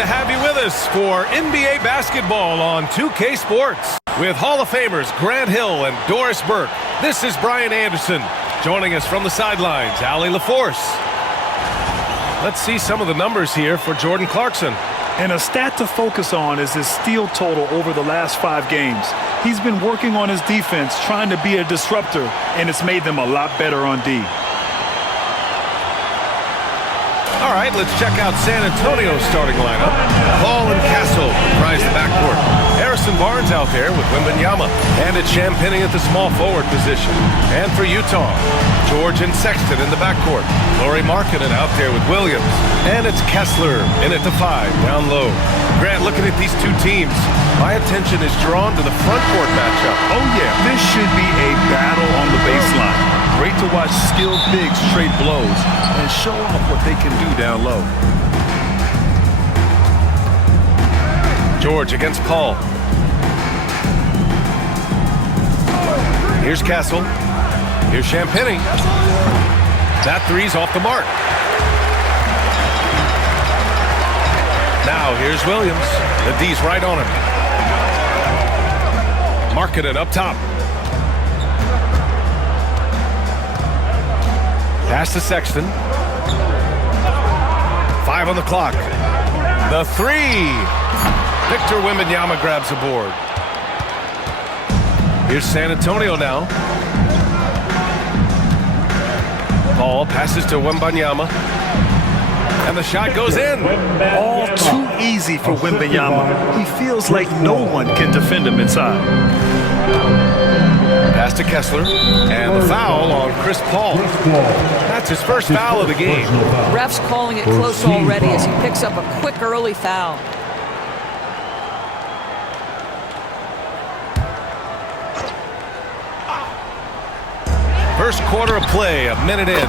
to have you with us for NBA basketball on 2K Sports. With Hall of Famers Grant Hill and Doris Burke, this is Brian Anderson. Joining us from the sidelines, Allie LaForce. Let's see some of the numbers here for Jordan Clarkson. And a stat to focus on is his steal total over the last 5 games. He's been working on his defense, trying to be a disruptor, and it's made them a lot better on D. All right, let's check out San Antonio's starting lineup. Paul and Castle comprise the backcourt. Harrison Barnes out there with Wembanyama. And it's Champagnie at the small forward position. And for Utah, George and Sexton in the backcourt. Lauri Markkanen out there with Williams. And it's Kessler in at the 5, down low. Grant, looking at these two teams, my attention is drawn to the front court matchup. Oh, yeah, this should be a battle on the baseline. Great to watch skilled bigs trade blows and show off what they can do down low. George against Paul. Here's Castle. Here's Champagnie. That three's off the mark. Now here's Williams. The D's right on him. Markkanen up top. Pass to Sexton. 5 on the clock. The 3. Victor Wembanyama grabs the board. Here's San Antonio now. Paul passes to Wembanyama. And the shot goes in. All too easy for Wembanyama. He feels like no one can defend him inside. Pass to Kessler, and the foul on Chris Paul. That's his first foul of the game. Ref's calling it close already as he picks up a quick early foul. First quarter of play, a minute in.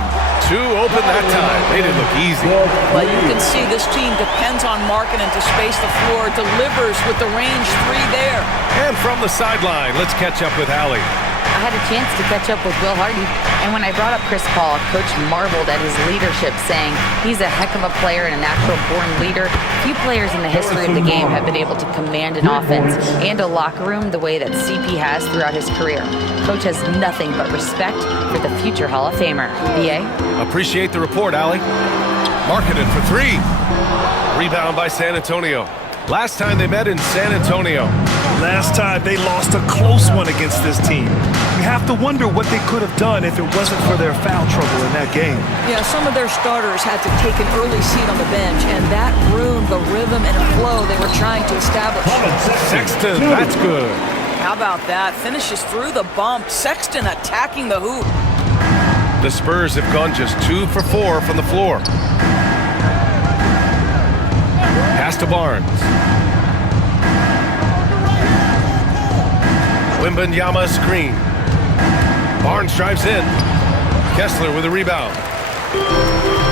2 open that time. Made it look easy. Well, you can see this team depends on Markkanen to space the floor, delivers with the range 3 there. And from the sideline, let's catch up with Allie. I had a chance to catch up with Will Hardy, and when I brought up Chris Paul, Coach marveled at his leadership, saying he's a heck of a player and a natural-born leader. Few players in the history of the game have been able to command an offense and a locker room the way that CP has throughout his career. Coach has nothing but respect for the future Hall of Famer. VA? Appreciate the report, Allie. Markkanen for 3. Rebound by San Antonio. Last time they met in San Antonio. Last time they lost a close one against this team. You have to wonder what they could have done if it wasn't for their foul trouble in that game. Yeah, some of their starters had to take an early seat on the bench, and that ruined the rhythm and flow they were trying to establish. Sexton, that's good. How about that? Finishes through the bump. Sexton attacking the hoop. The Spurs have gone just 2 for 4 from the floor. Pass to Barnes. Wembanyama screen. Barnes drives in. Kessler with a rebound.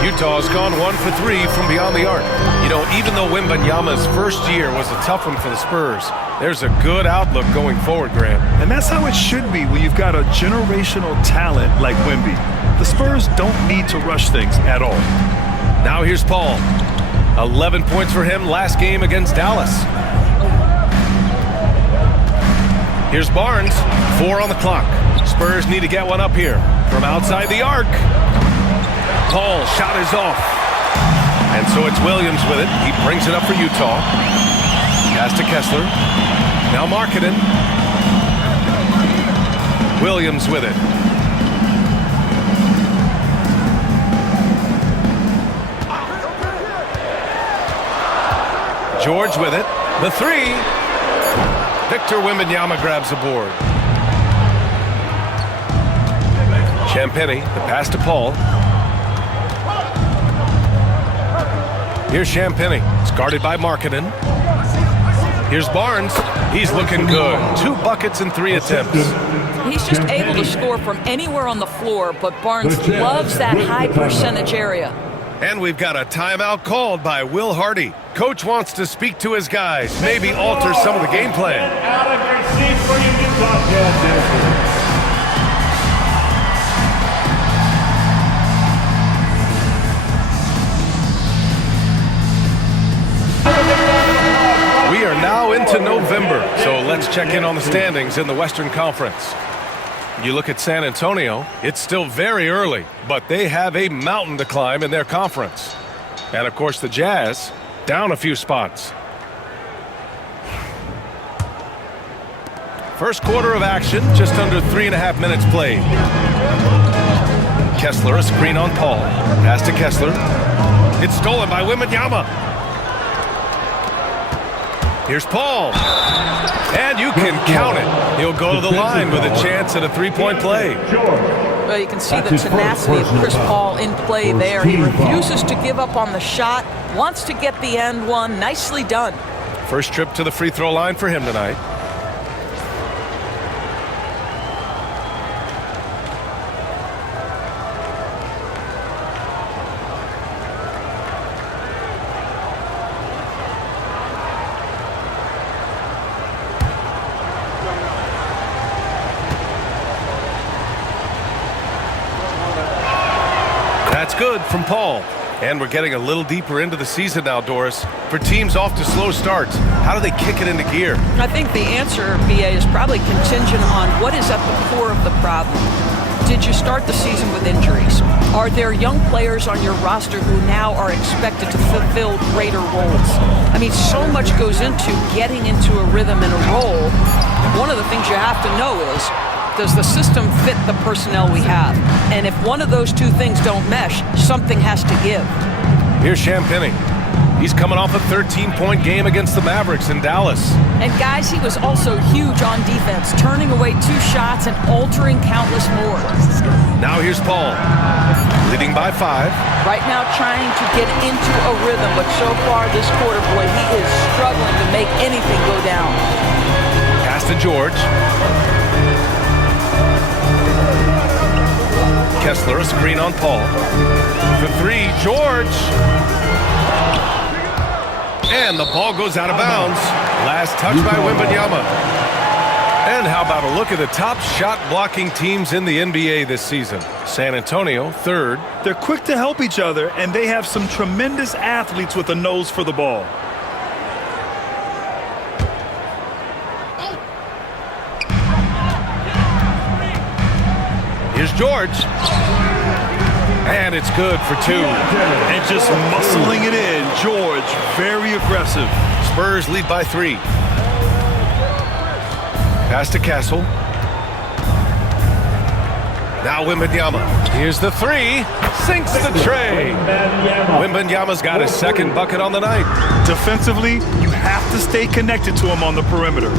Utah's gone 1 for 3 from beyond the arc. You know, even though Wembanyama's first year was a tough one for the Spurs, there's a good outlook going forward, Grant. And that's how it should be when you've got a generational talent like Wemby. The Spurs don't need to rush things at all. Now here's Paul. 11 points for him last game against Dallas. Here's Barnes. 4 on the clock. Spurs need to get one up here from outside the arc. Paul's shot is off. And so it's Williams with it. He brings it up for Utah. Pass to Kessler. Now Markkanen. Williams with it. George with it. The 3. Victor Wembanyama grabs the board. Champagnie, the pass to Paul. Here's Champagnie. It's guarded by Markkanen. Here's Barnes. He's looking good. 2 buckets in 3 attempts. He's just able to score from anywhere on the floor, but Barnes loves that high percentage area. And we've got a timeout called by Will Hardy. Coach wants to speak to his guys, maybe alter some of the game plan. Out of your seat for you, Utah Jazz. check in on the standings in the Western Conference. You look at San Antonio, it's still very early, but they have a mountain to climb in their conference. And of course the Jazz, down a few spots. First quarter of action, just under 3.5 minutes played. Kessler, a screen on Paul. Pass to Kessler. It's stolen by Wembanyama. Here's Paul. And you can count it. He'll go to the line with a chance at a three-point play. Well, you can see the tenacity of Chris Paul in play there. He refuses to give up on the shot, wants to get the end one. Nicely done. First trip to the free throw line for him tonight. That's good from Paul. And we're getting a little deeper into the season now, Doris. For teams off to slow starts, how do they kick it into gear? I think the answer, BA, is probably contingent on what is at the core of the problem. Did you start the season with injuries? Are there young players on your roster who now are expected to fulfill greater roles? I mean, so much goes into getting into a rhythm and a role. One of the things you have to know is, does the system fit the personnel we have? And if one of those two things don't mesh, something has to give. Here's Champagnie. He's coming off a 13-point game against the Mavericks in Dallas. And guys, he was also huge on defense, turning away 2 shots and altering countless more. Now here's Paul, leading by 5. Right now trying to get into a rhythm, but so far this quarter, boy, he is struggling to make anything go down. Pass to George. Kessler, a screen on Paul. For 3, George. And the ball goes out of bounds. Last touch by Wembanyama. And how about a look at the top shot blocking teams in the NBA this season? San Antonio, 3rd. They're quick to help each other, and they have some tremendous athletes with a nose for the ball. Here's George. And it's good for 2. And just muscling it in. George, very aggressive. Spurs lead by 3. Pass to Castle. Now Wembanyama. Here's the 3. Sinks the tray. Wembanyama's got his 2nd bucket on the night. Defensively, you have to stay connected to him on the perimeter.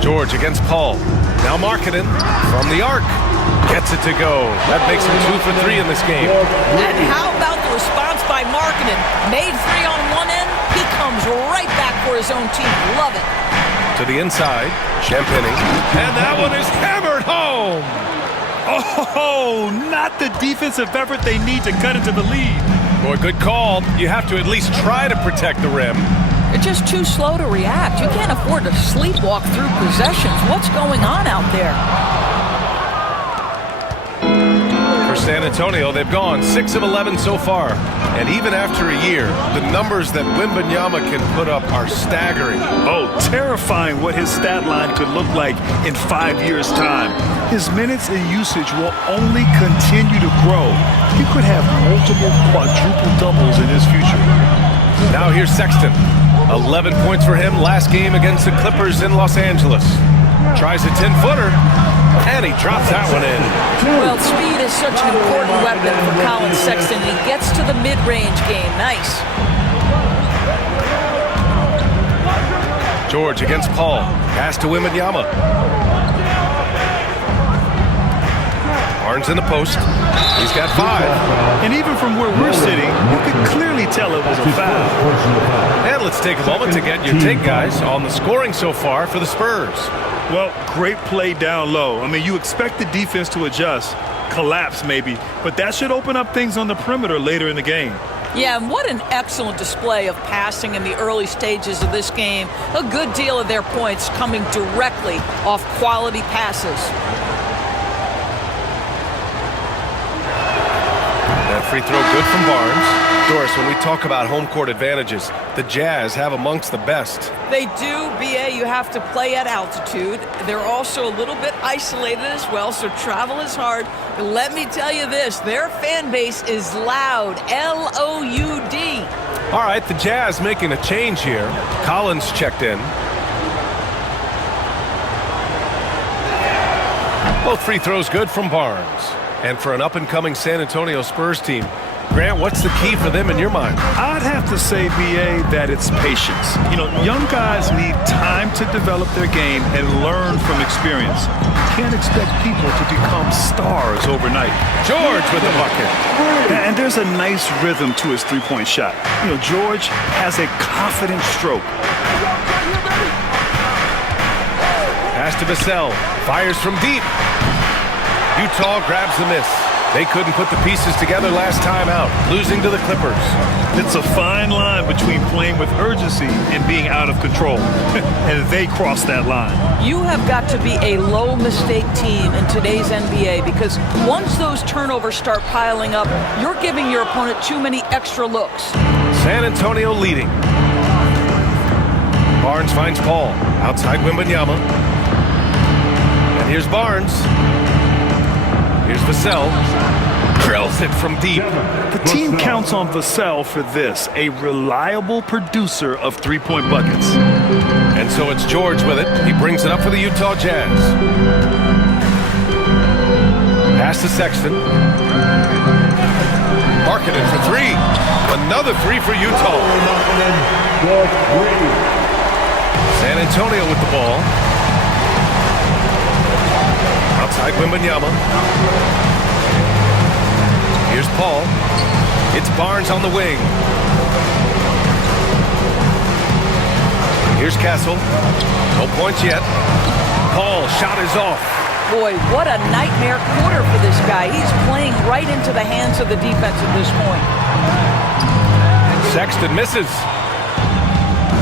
George against Paul. Now Markkanen from the arc. Gets it to go. That makes him 2 for 3 in this game. And how about the response by Markkanen? Made 3 on one end. He comes right back for his own team. Love it. To the inside. Champagnie. And that one is hammered home. Oh, not the defensive effort they need to cut into the lead. Boy, good call. You have to at least try to protect the rim. They're just too slow to react. You can't afford to sleepwalk through possessions. What's going on out there? For San Antonio, they've gone 6 of 11 so far. And even after a year, the numbers that Wembanyama can put up are staggering. Oh, terrifying what his stat line could look like in 5 years' time. His minutes and usage will only continue to grow. He could have multiple quadruple doubles in his future. Now here's Sexton. 11 points for him last game against the Clippers in Los Angeles. Tries a 10-footer, and he drops that one in. Well, speed is such an important weapon for Colin Sexton. He gets to the mid-range game. Nice. George against Paul. Pass to Wembanyama. Barnes in the post. He's got 5. And even from where we're sitting, you could clearly tell it was a foul. And let's take a moment to get your take, guys, on the scoring so far for the Spurs. Well, great play down low. I mean, you expect the defense to adjust, collapse maybe, but that should open up things on the perimeter later in the game. Yeah, and what an excellent display of passing in the early stages of this game. A good deal of their points coming directly off quality passes. That free throw good from Barnes. Doris, when we talk about home court advantages, the Jazz have amongst the best. They do, BA. You have to play at altitude. They're also a little bit isolated as well, so travel is hard. But let me tell you this, their fan base is loud, L-O-U-D. All right, the Jazz making a change here. Collins checked in. Both free throws good from Barnes. And for an up-and-coming San Antonio Spurs team, Grant, what's the key for them in your mind? I'd have to say, BA, that it's patience. You know, young guys need time to develop their game and learn from experience. You can't expect people to become stars overnight. George with the bucket. And there's a nice rhythm to his three-point shot. You know, George has a confident stroke. Pass to Vassell. Fires from deep. Utah grabs the miss. They couldn't put the pieces together last time out, losing to the Clippers. It's a fine line between playing with urgency and being out of control. And they crossed that line. You have got to be a low-mistake team in today's NBA because once those turnovers start piling up, you're giving your opponent too many extra looks. San Antonio leading. Barnes finds Paul outside Wembanyama. And here's Barnes. Here's Vassell. Drills it from deep. The team counts on Vassell for this, a reliable producer of three-point buckets. And so it's George with it. He brings it up for the Utah Jazz. Pass to Sexton. Marketed for three. Another three for Utah. San Antonio with the ball. Outside Wembanyama. Here's Paul. It's Barnes on the wing. Here's Castle. No points yet. Paul, shot is off. Boy, what a nightmare quarter for this guy. He's playing right into the hands of the defense at this point. Sexton misses.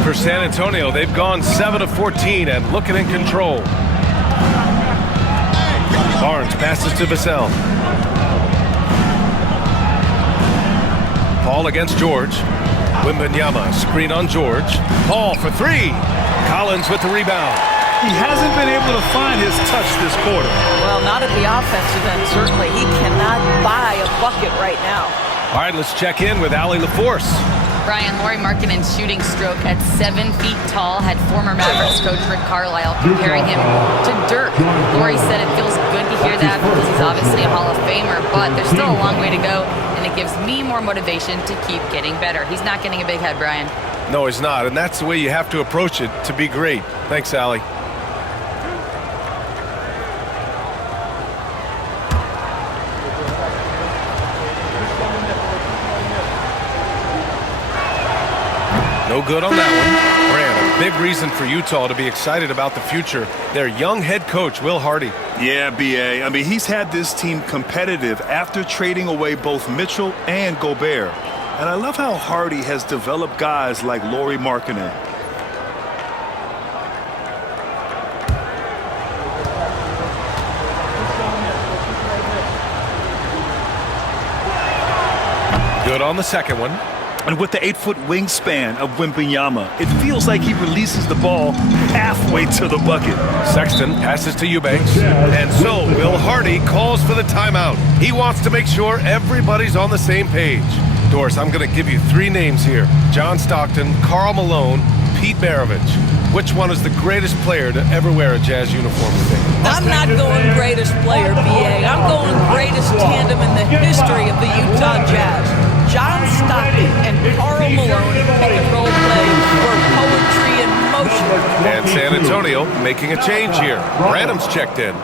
For San Antonio, they've gone 7 of 14 and looking in control. Barnes passes to Vassell. Paul against George. Wembanyama, screen on George. Paul for three. Collins with the rebound. He hasn't been able to find his touch this quarter. Well, not at the offensive end, certainly. He cannot buy a bucket right now. All right, let's check in with Allie LaForce. Brian, Lauri Markkanen's shooting stroke at 7 feet tall had former Mavericks coach Rick Carlisle comparing him to dirt. Lauri said it feels good to hear that because he's obviously a Hall of Famer, but there's still a long way to go, and it gives me more motivation to keep getting better. He's not getting a big head, Brian. No, he's not, and that's the way you have to approach it to be great. Thanks, Allie. No good on that one. Brand, a big reason for Utah to be excited about the future. Their young head coach, Will Hardy. Yeah, BA. I mean, he's had this team competitive after trading away both Mitchell and Gobert. And I love how Hardy has developed guys like Lauri Markkanen. Good on the second one. And with the 8-foot wingspan of Wembanyama, it feels like he releases the ball halfway to the bucket. Sexton passes to Eubanks. And so Will Hardy calls for the timeout. He wants to make sure everybody's on the same page. Doris, I'm going to give you three names here. John Stockton, Karl Malone, Pete Maravich. Which one is the greatest player to ever wear a Jazz uniform today? I'm not going greatest player, BA. I'm going greatest tandem in the history of the Utah Jazz. John Stockton and Karl Malone pick and roll play were poetry in motion. And San Antonio making a change here. Branham's checked in.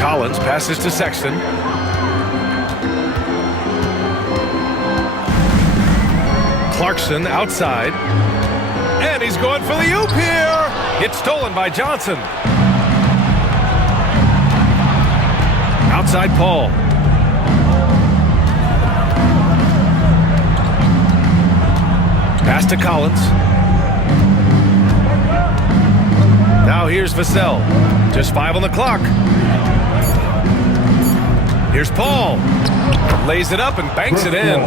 Collins passes to Sexton. Clarkson outside. And he's going for the oop here. It's stolen by Johnson. outside Paul. Pass to Collins. Now here's Vassell. Just 5 on the clock. Here's Paul. Lays it up and banks it in.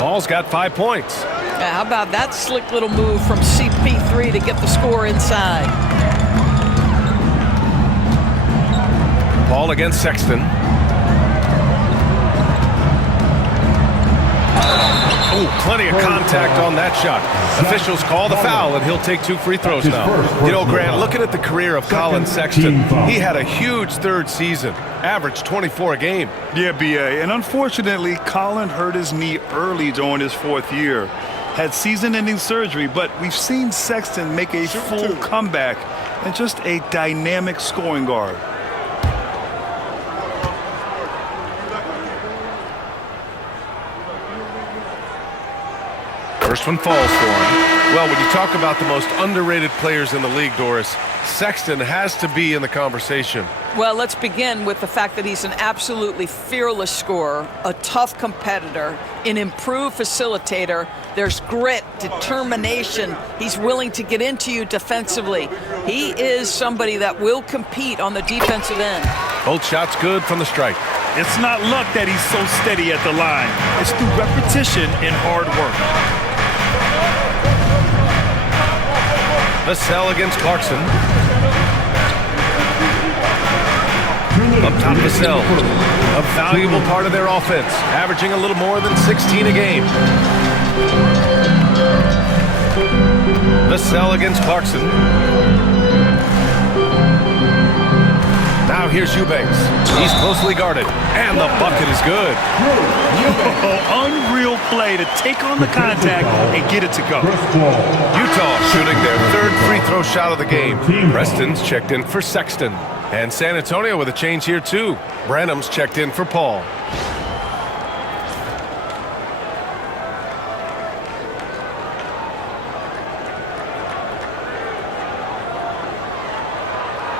Paul's got 5 points. How about that slick little move from CP3 to get the score inside? Paul against Sexton. Oh, plenty of contact on that shot. Officials call the foul, and he'll take 2 free throws now. You know, Grant, looking at the career of Colin Sexton, he had a huge 3rd season, averaged 24 a game. Yeah, B.A., and unfortunately, Colin hurt his knee early during his 4th year. Had season-ending surgery, but we've seen Sexton make a full comeback and just a dynamic scoring guard. First one falls for him. Well, when you talk about the most underrated players in the league, Doris, Sexton has to be in the conversation. Well, let's begin with the fact that he's an absolutely fearless scorer, a tough competitor, an improved facilitator. There's grit, determination. He's willing to get into you defensively. He is somebody that will compete on the defensive end. Both shots good from the stripe. It's not luck that he's so steady at the line. It's through repetition and hard work. Vassell against Clarkson. Up top, Vassell, a valuable part of their offense, averaging a little more than 16 a game. Vassell against Clarkson. Now here's Eubanks. He's closely guarded, and the bucket is good. Unreal play to take on the contact and get it to go. Utah shooting their 3rd free throw shot of the game. Preston's checked in for Sexton. And San Antonio with a change here, too. Branham's checked in for Paul.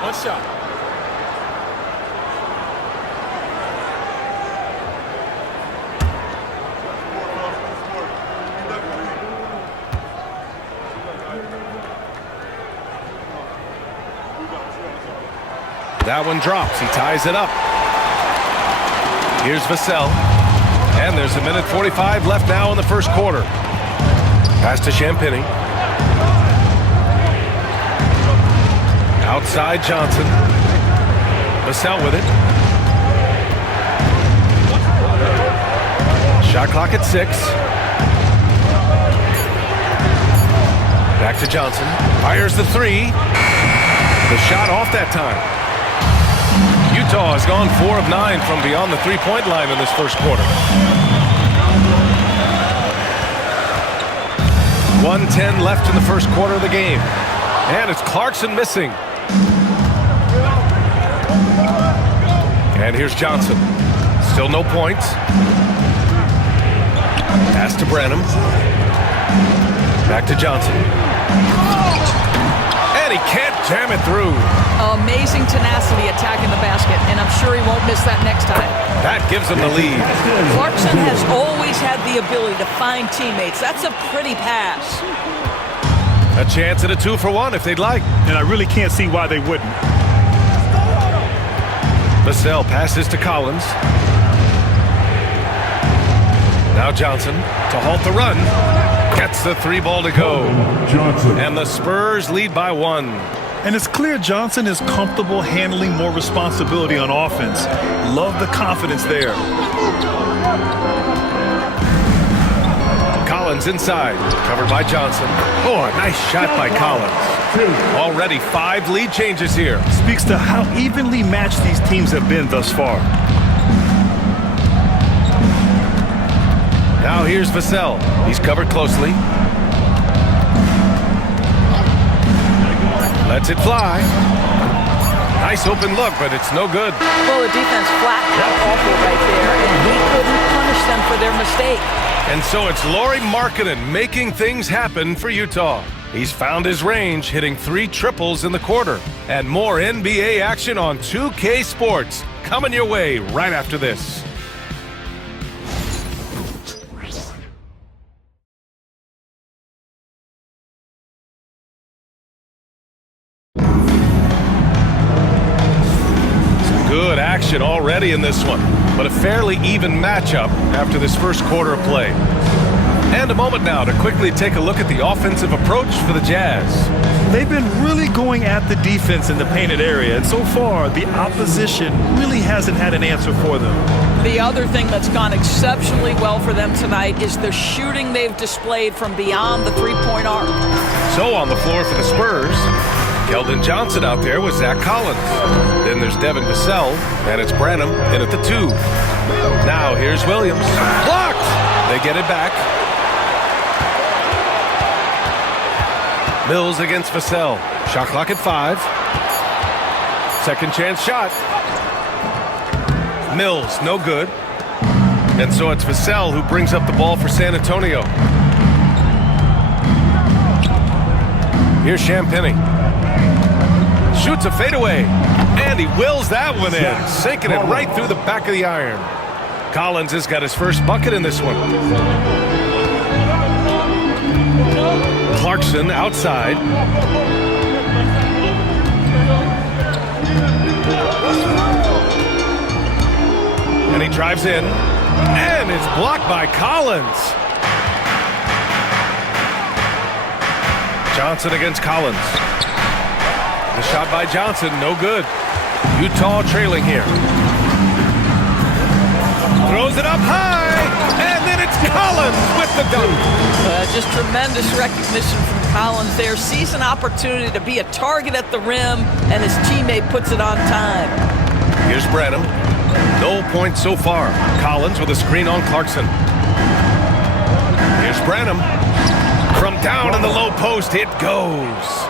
One shot. That one drops. He ties it up. Here's Vassell. And there's 1:45 left now in the 1st quarter. Pass to Champagny. Outside Johnson. Vassell with it. Shot clock at 6. Back to Johnson. Fires the 3. The shot off that time. Utah has gone 4 of 9 from beyond the 3-point line in this 1st quarter. 1:10 left in the 1st quarter of the game. And it's Clarkson missing. And here's Johnson. Still no points. Pass to Branham. Back to Johnson. And he can't jam it through. Amazing tenacity attacking the basket, and I'm sure he won't miss that next time. That gives him the lead. Clarkson has always had the ability to find teammates. That's a pretty pass. A chance at a 2-for-1 if they'd like. And I really can't see why they wouldn't. Vassell passes to Collins. Now Johnson to halt the run. Gets the 3 ball to go. Johnson. And the Spurs lead by 1. And it's clear Johnson is comfortable handling more responsibility on offense. Love the confidence there. Collins inside, covered by Johnson. Oh, a nice shot by Collins. Already 5 lead changes here. Speaks to how evenly matched these teams have been thus far. Now here's Vassell. He's covered closely. Lets it fly. Nice open look, but it's no good. Well, the defense flattened out awful right there, and he couldn't punish them for their mistake. And so it's Lauri Markkanen making things happen for Utah. He's found his range, hitting 3 triples in the quarter. And more NBA action on 2K Sports coming your way right after this. Good action already in this one, but a fairly even matchup after this first quarter of play. And a moment now to quickly take a look at the offensive approach for the Jazz. They've been really going at the defense in the painted area, and so far the opposition really hasn't had an answer for them. The other thing that's gone exceptionally well for them tonight is the shooting they've displayed from beyond the three-point arc. So on the floor for the Spurs, Keldon Johnson out there with Zach Collins. Then there's Devin Vassell, and it's Branham in at the 2. Now here's Williams. Blocked! They get it back. Mills against Vassell. Shot clock at 5. Second chance shot. Mills, no good. And so it's Vassell who brings up the ball for San Antonio. Here's Champagny. Shoots a fadeaway, and he wills that one in, sinking it right through the back of the iron. Collins has got his first bucket in this one. Clarkson outside. And he drives in, and it's blocked by Collins. Johnson against Collins. The shot by Johnson, no good. Utah trailing here. Throws it up high, and then it's Collins with the dunk. Just tremendous recognition from Collins there. Sees an opportunity to be a target at the rim, and his teammate puts it on time. Here's Branham. No points so far. Collins with a screen on Clarkson. Here's Branham. From down in the low post, it goes.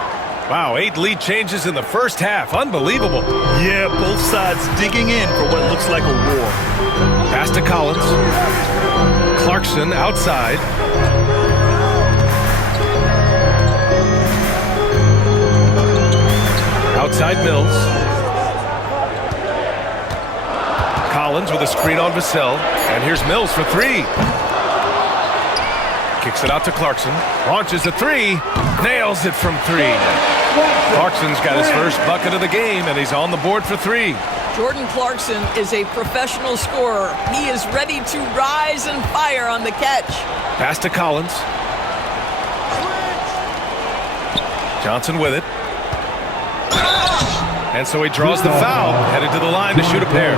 Wow, 8 lead changes in the first half. Unbelievable. Yeah, both sides digging in for what looks like a war. Pass to Collins. Clarkson outside. Outside Mills. Collins with a screen on Vassell. And here's Mills for 3. Kicks it out to Clarkson. Launches a 3. Nails it from 3. Clarkson's got his first bucket of the game, and he's on the board for 3. Jordan Clarkson is a professional scorer. He is ready to rise and fire on the catch. Pass to Collins. Johnson with it. And so he draws the foul, headed to the line to shoot a pair.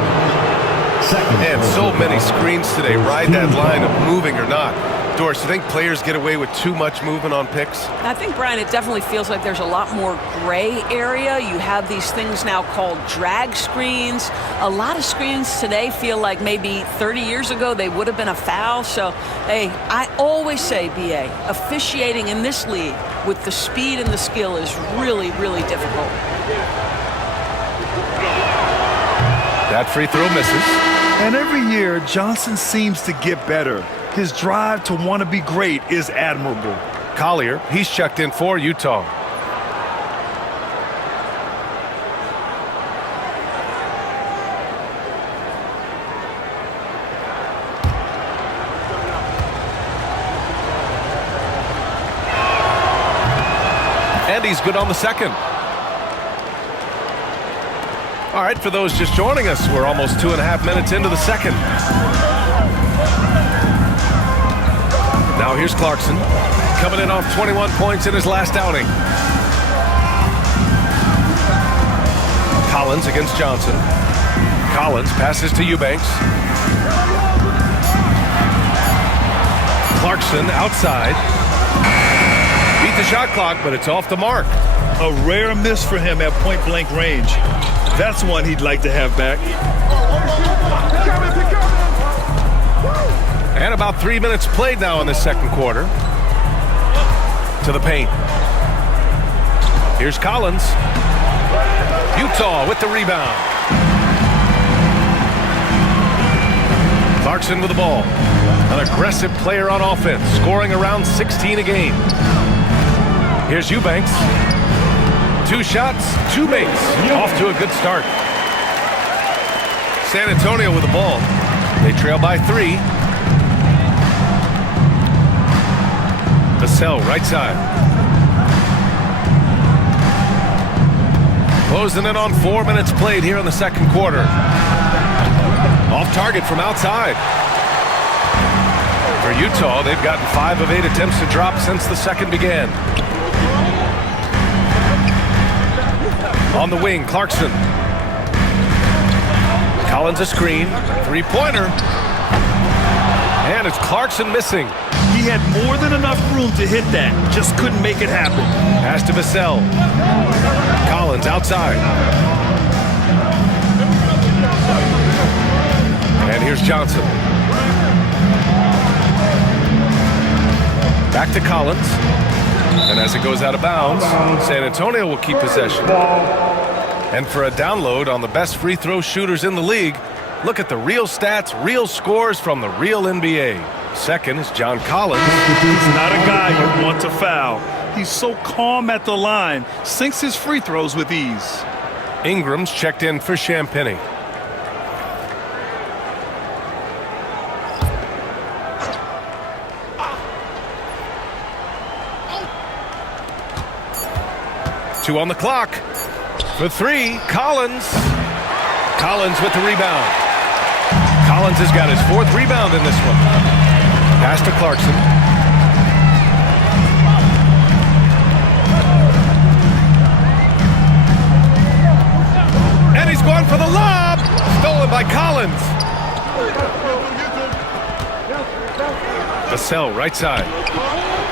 And so many screens today ride that line of moving or not. Doris, you think players get away with too much movement on picks? I think, Brian, it definitely feels like there's a lot more gray area. You have these things now called drag screens. A lot of screens today feel like maybe 30 years ago they would have been a foul. So, hey, I always say, B.A., officiating in this league with the speed and the skill is really, really difficult. That free throw misses. And every year, Johnson seems to get better. His drive to want to be great is admirable. Collier, he's checked in for Utah. And he's good on the second. All right, for those just joining us, we're almost 2.5 minutes into the second. Now here's Clarkson, coming in off 21 points in his last outing. Collins against Johnson. Collins passes to Eubanks. Clarkson outside. Beat the shot clock, but it's off the mark. A rare miss for him at point-blank range. That's one he'd like to have back. And about 3 minutes played now in the second quarter. To the paint. Here's Collins. Utah with the rebound. Clarkson with the ball. An aggressive player on offense, scoring around 16 a game. Here's Eubanks. 2 shots, 2 makes. Off to a good start. San Antonio with the ball. They trail by 3. Vassell, right side. Closing in on 4 minutes played here in the second quarter. Off target from outside. For Utah, they've gotten 5 of 8 attempts to drop since the second began. On the wing, Clarkson. Collins a screen. 3-pointer. And it's Clarkson missing. He had more than enough room to hit that. Just couldn't make it happen. Pass to Vassell. Collins outside. And here's Johnson. Back to Collins. And as it goes out of bounds, San Antonio will keep possession. And for a download on the best free throw shooters in the league, look at the real stats, real scores from the real NBA. Second is John Collins. He's not a guy you want to foul. He's so calm at the line, sinks his free throws with ease. Ingram's checked in for Champagny. Two on the clock. For 3, Collins. Collins with the rebound. Collins has got his 4th rebound in this one. Pass to Clarkson. And he's going for the lob. Stolen by Collins. Vassell, right side.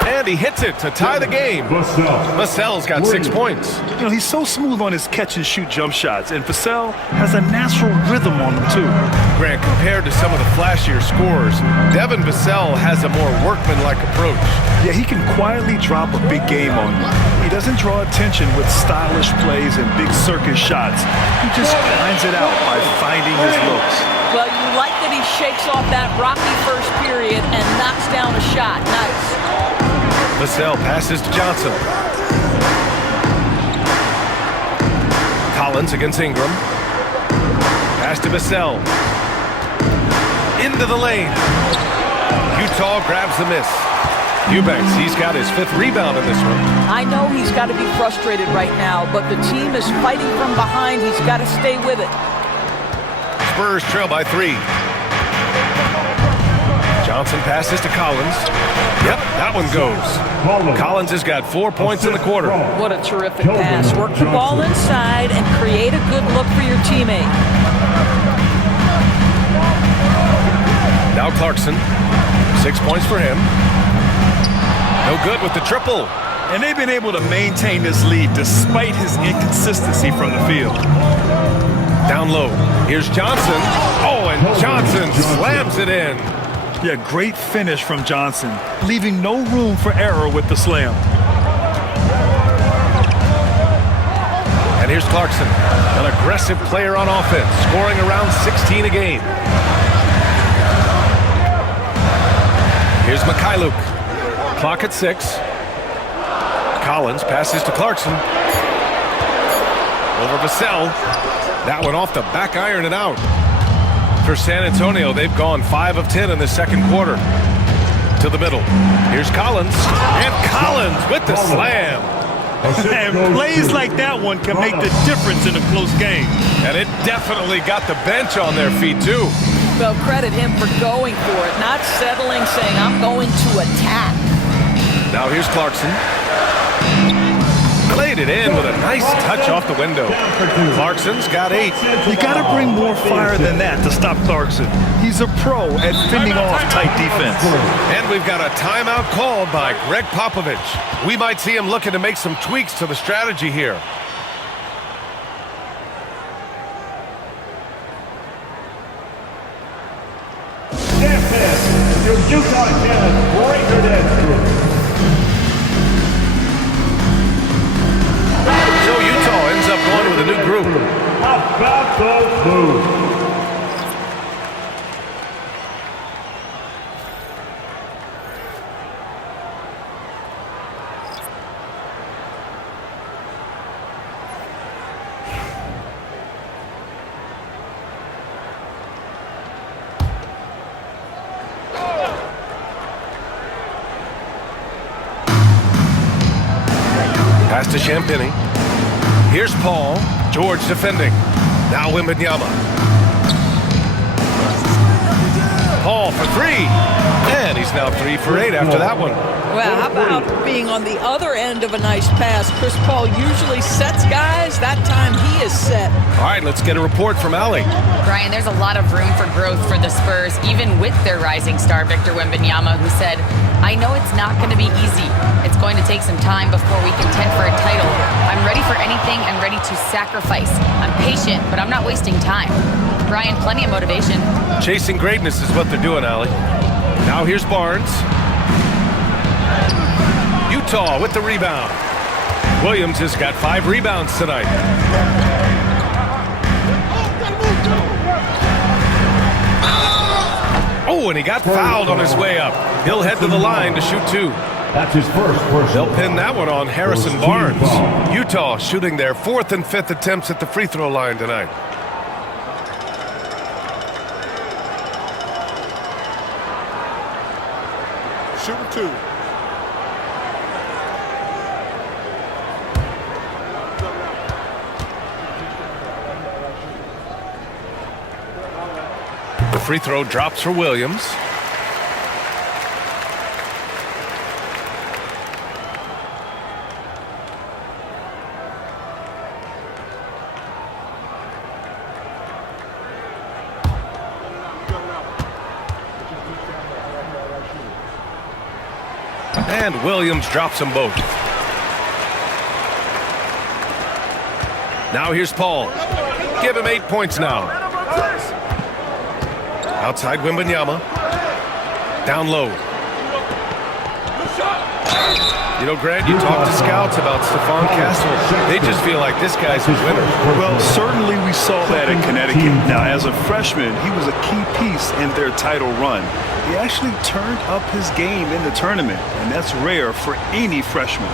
And he hits it to tie the game. Vassell's got 6 points. You know, he's so smooth on his catch-and-shoot jump shots, and Vassell has a natural rhythm on him, too. Grant, compared to some of the flashier scorers, Devin Vassell has a more workmanlike approach. Yeah, he can quietly drop a big game on you. He doesn't draw attention with stylish plays and big circus shots. He just finds it out by finding his looks. Well, you like that he shakes off that rocky first period and knocks down a shot. Nice. Vassell passes to Johnson. Collins against Ingram. Pass to Vassell. Into the lane. Utah grabs the miss. Eubanks, he's got his 5th rebound in this one. I know he's got to be frustrated right now, but the team is fighting from behind. He's got to stay with it. Spurs trail by 3. Johnson passes to Collins. Yep, that one goes. Collins has got 4 points in the quarter. What a terrific pass. Work the ball inside and create a good look for your teammate. Now Clarkson. 6 points for him. No good with the triple. And they've been able to maintain this lead despite his inconsistency from the field. Down low. Here's Johnson. Oh, and Johnson slams it in. Yeah, great finish from Johnson, leaving no room for error with the slam. And here's Clarkson, an aggressive player on offense, scoring around 16 a game. Here's Mikhailuk. Clock at 6. Collins passes to Clarkson. Over Vassell. That one off the back iron and out. For San Antonio, they've gone 5 of 10 in the second quarter. To the middle. Here's Collins. And Collins with the slam. And plays like that one can make the difference in a close game. And it definitely got the bench on their feet, too. Well, credit him for going for it, not settling, saying, I'm going to attack. Now here's Clarkson. Played it in with a nice touch off the window. Clarkson's got 8. You got to bring more fire than that to stop Clarkson. He's a pro at fending off tight defense. And we've got a timeout called by Greg Popovich. We might see him looking to make some tweaks to the strategy here. Your Utah Jazz breaker dance. So Utah ends up going with a new group. How about those moves? Pass to Champagny. Here's Paul. George defending. Now Wembanyama. Paul for three. And he's now 3 for 8 after that one. Well, how about being on the other end of a nice pass? Chris Paul usually sets guys. That time he is set. All right, let's get a report from Allie. Brian, there's a lot of room for growth for the Spurs, even with their rising star, Victor Wembanyama, who said, I know it's not going to be easy. It's going to take some time before we contend for a title. I'm ready for anything and ready to sacrifice. I'm patient, but I'm not wasting time. Brian, plenty of motivation. Chasing greatness is what they're doing, Allie. Now here's Barnes. Utah with the rebound. Williams has got 5 rebounds tonight. Oh, and he got fouled on his way up. He'll head to the line to shoot 2. That's his first personal. They'll pin that one on Harrison Barnes. Utah shooting their 4th and 5th attempts at the free throw line tonight. Shooting 2. The free throw drops for Williams. And Williams drops them both. Now here's Paul. Give him 8 points now. Outside Wembanyama. Down low. You know, Grant, you talk to scouts about Stephon Castle. They just feel like this guy's a winner. Well, certainly we saw that in Connecticut. Now, as a freshman, he was a key piece in their title run. He actually turned up his game in the tournament, and that's rare for any freshman.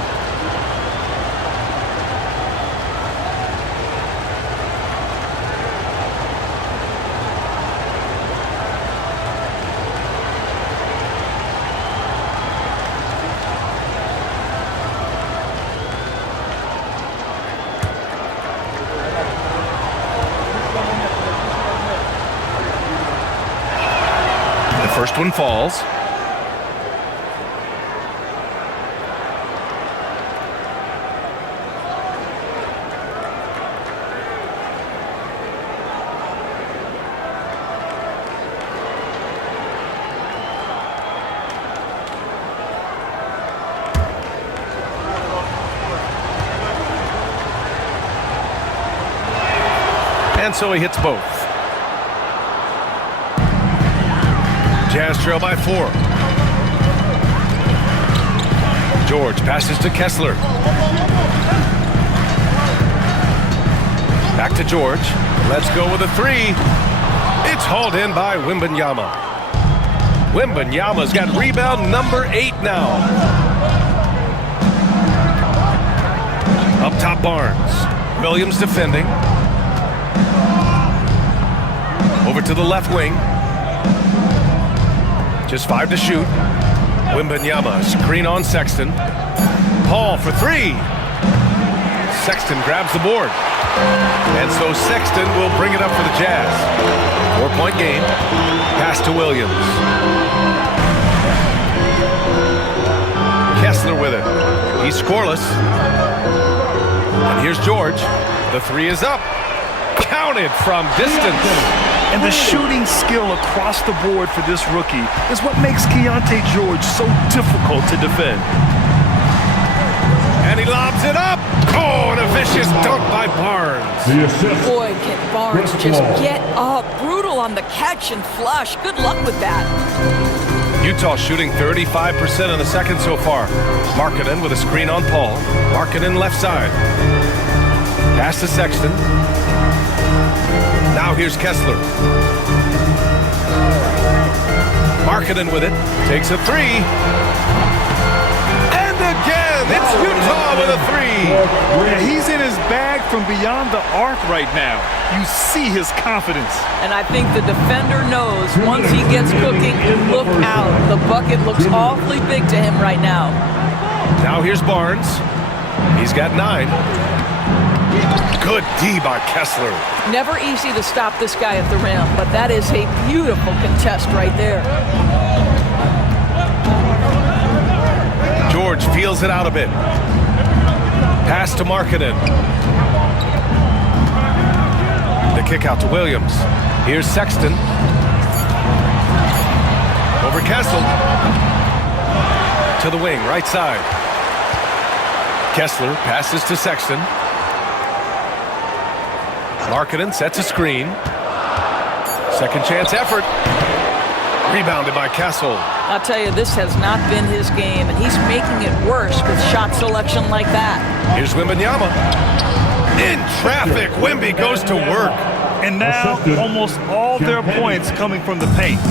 First one falls. And so he hits both. Jazz trail by 4. George passes to Kessler. Back to George. Let's go with a 3. It's hauled in by Wembanyama. Wembanyama's got rebound number 8 now. Up top Barnes. Williams defending. Over to the left wing. Just 5 to shoot. Wembanyama, screen on Sexton. Paul for 3. Sexton grabs the board. And so Sexton will bring it up for the Jazz. 4-point game. Pass to Williams. Kessler with it. He's scoreless. And here's George. The 3 is up. Counted from distance. And the shooting skill across the board for this rookie is what makes Keontae George so difficult to defend. And he lobs it up. Oh, and a vicious dunk by Barnes. Boy, can Barnes just get up. Brutal on the catch and flush. Good luck with that. Utah shooting 35% in the second so far. Markkanen with a screen on Paul. Markkanen left side. Pass to Sexton. Now here's Kessler. Markkanen with it. Takes a 3. And again, it's Utah with a 3. Yeah, he's in his bag from beyond the arc right now. You see his confidence. And I think the defender knows once he gets cooking, look out. The bucket looks awfully big to him right now. Now here's Barnes. He's got 9. Good D by Kessler. Never easy to stop this guy at the rim, but that is a beautiful contest right there. George feels it out a bit. Pass to Markkanen. The kick out to Williams. Here's Sexton. Over Kessel. To the wing, right side. Kessler passes to Sexton. Markkanen sets a screen. Second chance effort. Rebounded by Kessel. I'll tell you, this has not been his game, and he's making it worse with shot selection like that. Here's Wembanyama. In traffic, Wemby goes to work. And now almost all their points coming from the paint.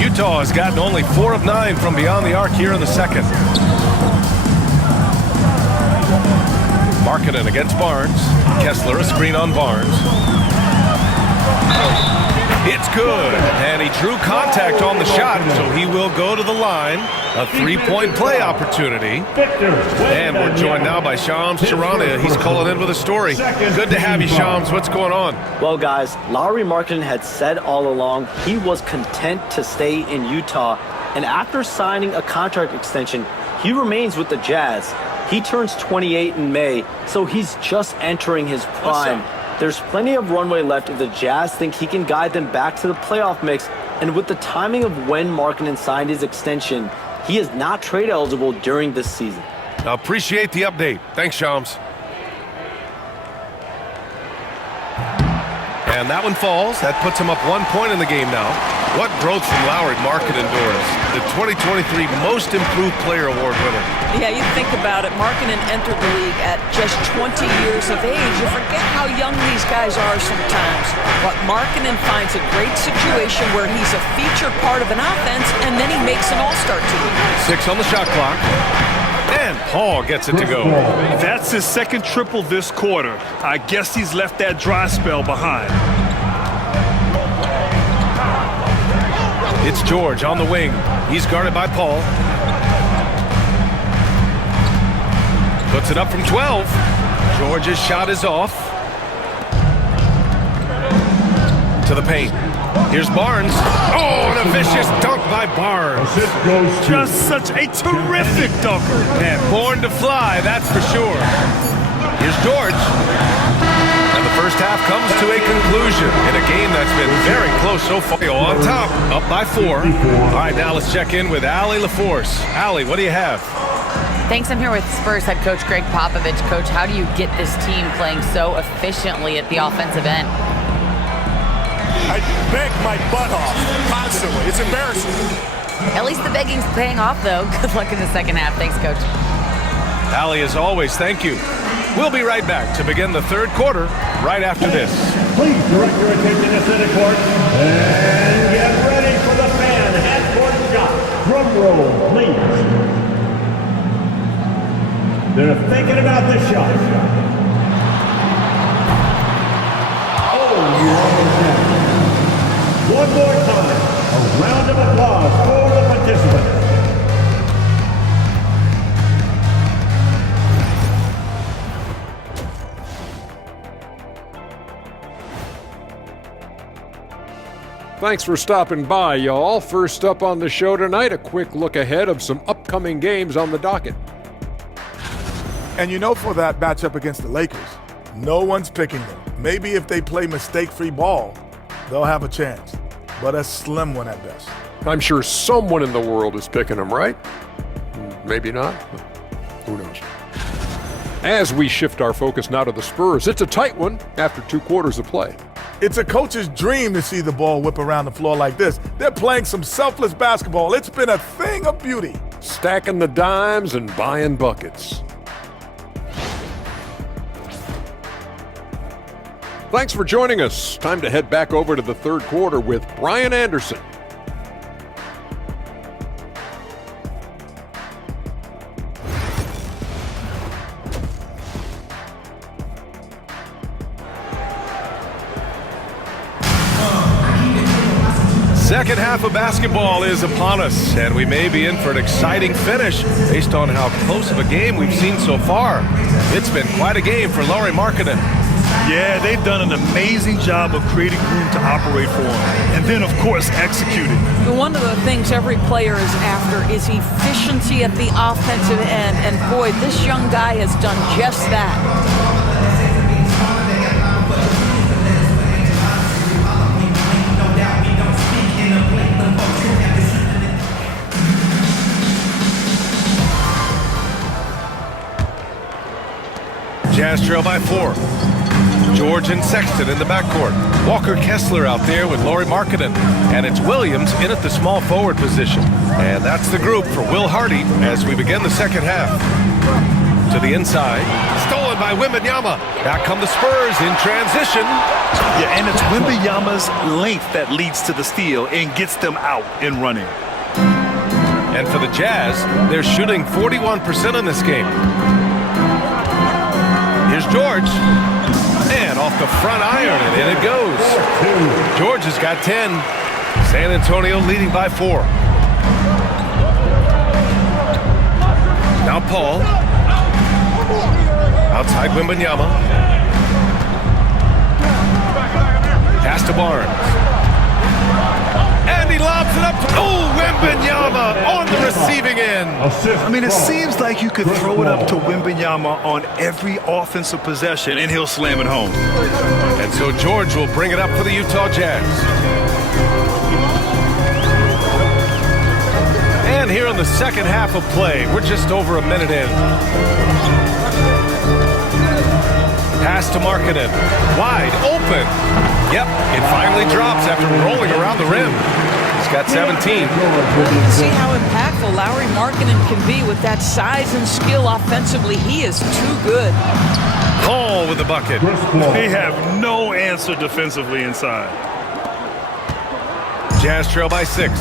Utah has gotten only 4 of 9 from beyond the arc here in the second. Markkanen against Barnes. Kessler, a screen on Barnes. It's good, and he drew contact on the shot, so he will go to the line. A 3-point play opportunity. And we're joined now by Shams Charania. He's calling in with a story. Good to have you, Shams. What's going on? Well, guys, Lauri Markkanen had said all along he was content to stay in Utah, and after signing a contract extension, he remains with the Jazz. He turns 28 in May, so he's just entering his prime. There's plenty of runway left if the Jazz think he can guide them back to the playoff mix, and with the timing of when Markkanen signed his extension, he is not trade eligible during this season. Appreciate the update. Thanks, Shams. And that one falls. That puts him up 1 point in the game now. What growth from Lauri Markkanen, Doris. The 2023 Most Improved Player Award winner. Yeah, you think about it. Markkanen entered the league at just 20 years of age. You forget how young these guys are sometimes. But Markkanen finds a great situation where he's a featured part of an offense, and then he makes an all-star team. 6 on the shot clock. And Paul gets it to go. That's his second triple this quarter. I guess he's left that dry spell behind. It's George on the wing. He's guarded by Paul. Puts it up from 12. George's shot is off. To the paint. Here's Barnes. Oh, and a vicious dunk by Barnes. Just such a terrific dunker. And born to fly, that's for sure. Here's George. And the first half comes to a conclusion in a game that's been very close so far. On top, up by 4. All right, now let's check in with Allie LaForce. Allie, what do you have? Thanks. I'm here with Spurs head coach Greg Popovich. Coach, how do you get this team playing so efficiently at the offensive end? I beg my butt off constantly. It's embarrassing. At least the begging's paying off, though. Good luck in the second half. Thanks, Coach. Allie, as always, thank you. We'll be right back to begin the third quarter right after this. Please direct your attention to center court and get ready for the fan half-court shot. Drum roll, please. They're thinking about the shot. Oh, yeah. One more time, a round of applause for the participants. Thanks for stopping by, y'all. First up on the show tonight, a quick look ahead of some upcoming games on the docket. And you know, for that matchup against the Lakers, no one's picking them. Maybe if they play mistake-free ball, they'll have a chance, but a slim one at best. I'm sure someone in the world is picking them, right? Maybe not. Who knows? As we shift our focus now to the Spurs, it's a tight one after 2 quarters of play. It's a coach's dream to see the ball whip around the floor like this. They're playing some selfless basketball. It's been a thing of beauty. Stacking the dimes and buying buckets. Thanks for joining us. Time to head back over to the third quarter with Brian Anderson. Second half of basketball is upon us, and we may be in for an exciting finish based on how close of a game we've seen so far. It's been quite a game for Lauri Markkanen. Yeah, they've done an amazing job of creating room to operate for him, and then, of course, executing. One of the things every player is after is efficiency at the offensive end, and boy, this young guy has done just that. Jazz trail by 4. George and Sexton in the backcourt. Walker Kessler out there with Lauri Markkanen. And it's Williams in at the small forward position. And that's the group for Will Hardy as we begin the second half. To the inside. Stolen by Wembanyama. Back come the Spurs in transition. Yeah, and it's Wembanyama's length that leads to the steal and gets them out and running. And for the Jazz, they're shooting 41% in this game. Here's George. And off the front iron, and in it goes. George has got 10. San Antonio leading by 4. Now Paul. Outside Wembanyama. Pass to Barnes. And he lobs it up to Wembanyama on the receiving end. I mean, it seems like you could throw it up to Wembanyama on every offensive possession, and he'll slam it home. And so George will bring it up for the Utah Jazz. And here in the second half of play, we're just over a minute in. Pass to Markkanen. Wide open. Yep, it finally drops after rolling around the rim. He's got 17. You can see how impactful Lauri Markkanen can be with that size and skill offensively. He is too good. Paul with the bucket. They have no answer defensively inside. Jazz trail by 6.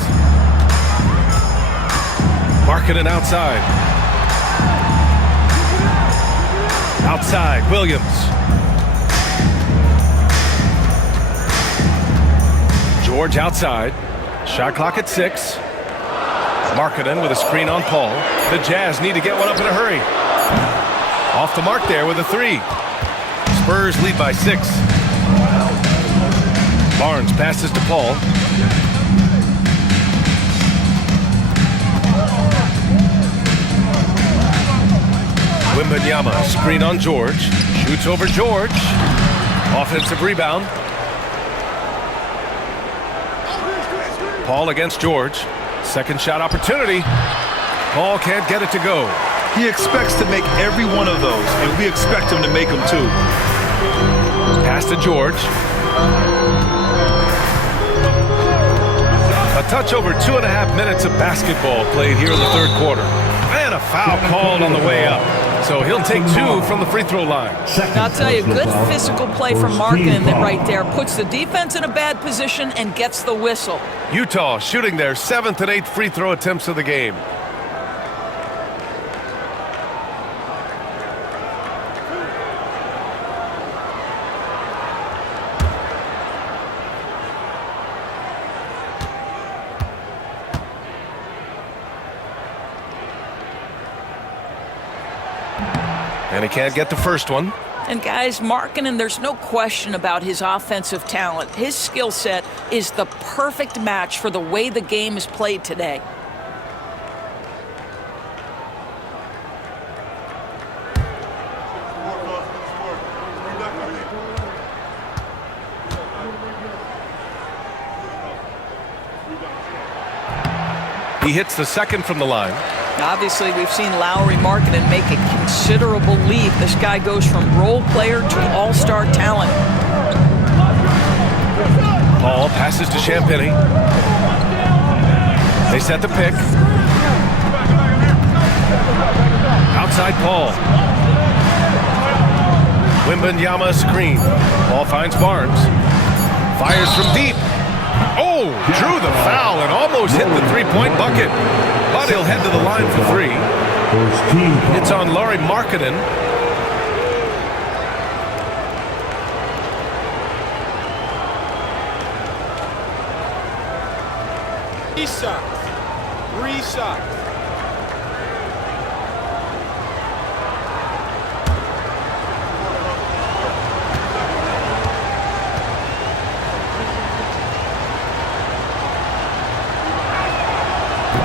Markkanen outside. Outside, Williams. George outside. Shot clock at 6. Markkanen with a screen on Paul. The Jazz need to get one up in a hurry. Off the mark there with a 3. Spurs lead by 6. Barnes passes to Paul. Wembanyama, screen on George. Shoots over George. Offensive rebound. Paul against George. Second shot opportunity. Paul can't get it to go. He expects to make every one of those, and we expect him to make them too. Pass to George. A touch over 2.5 minutes of basketball played here in the third quarter. And a foul called on the way up. So he'll take 2 from the free throw line. I'll tell you, good physical play from Markkanen right there. Puts the defense in a bad position and gets the whistle. Utah shooting their 7th and 8th free throw attempts of the game. And he can't get the first one. And guys, Markkanen, there's no question about his offensive talent. His skill set is the perfect match for the way the game is played today. He hits the second from the line. Obviously, we've seen Lauri Markkanen make a considerable leap. This guy goes from role player to all-star talent. Paul passes to Champagny. They set the pick. Outside Paul. Wembanyama screen. Paul finds Barnes. Fires from deep. Oh, drew the foul and almost hit the three-point bucket. But he'll head to the line for 3. It's on Lauri Markkanen. Reset.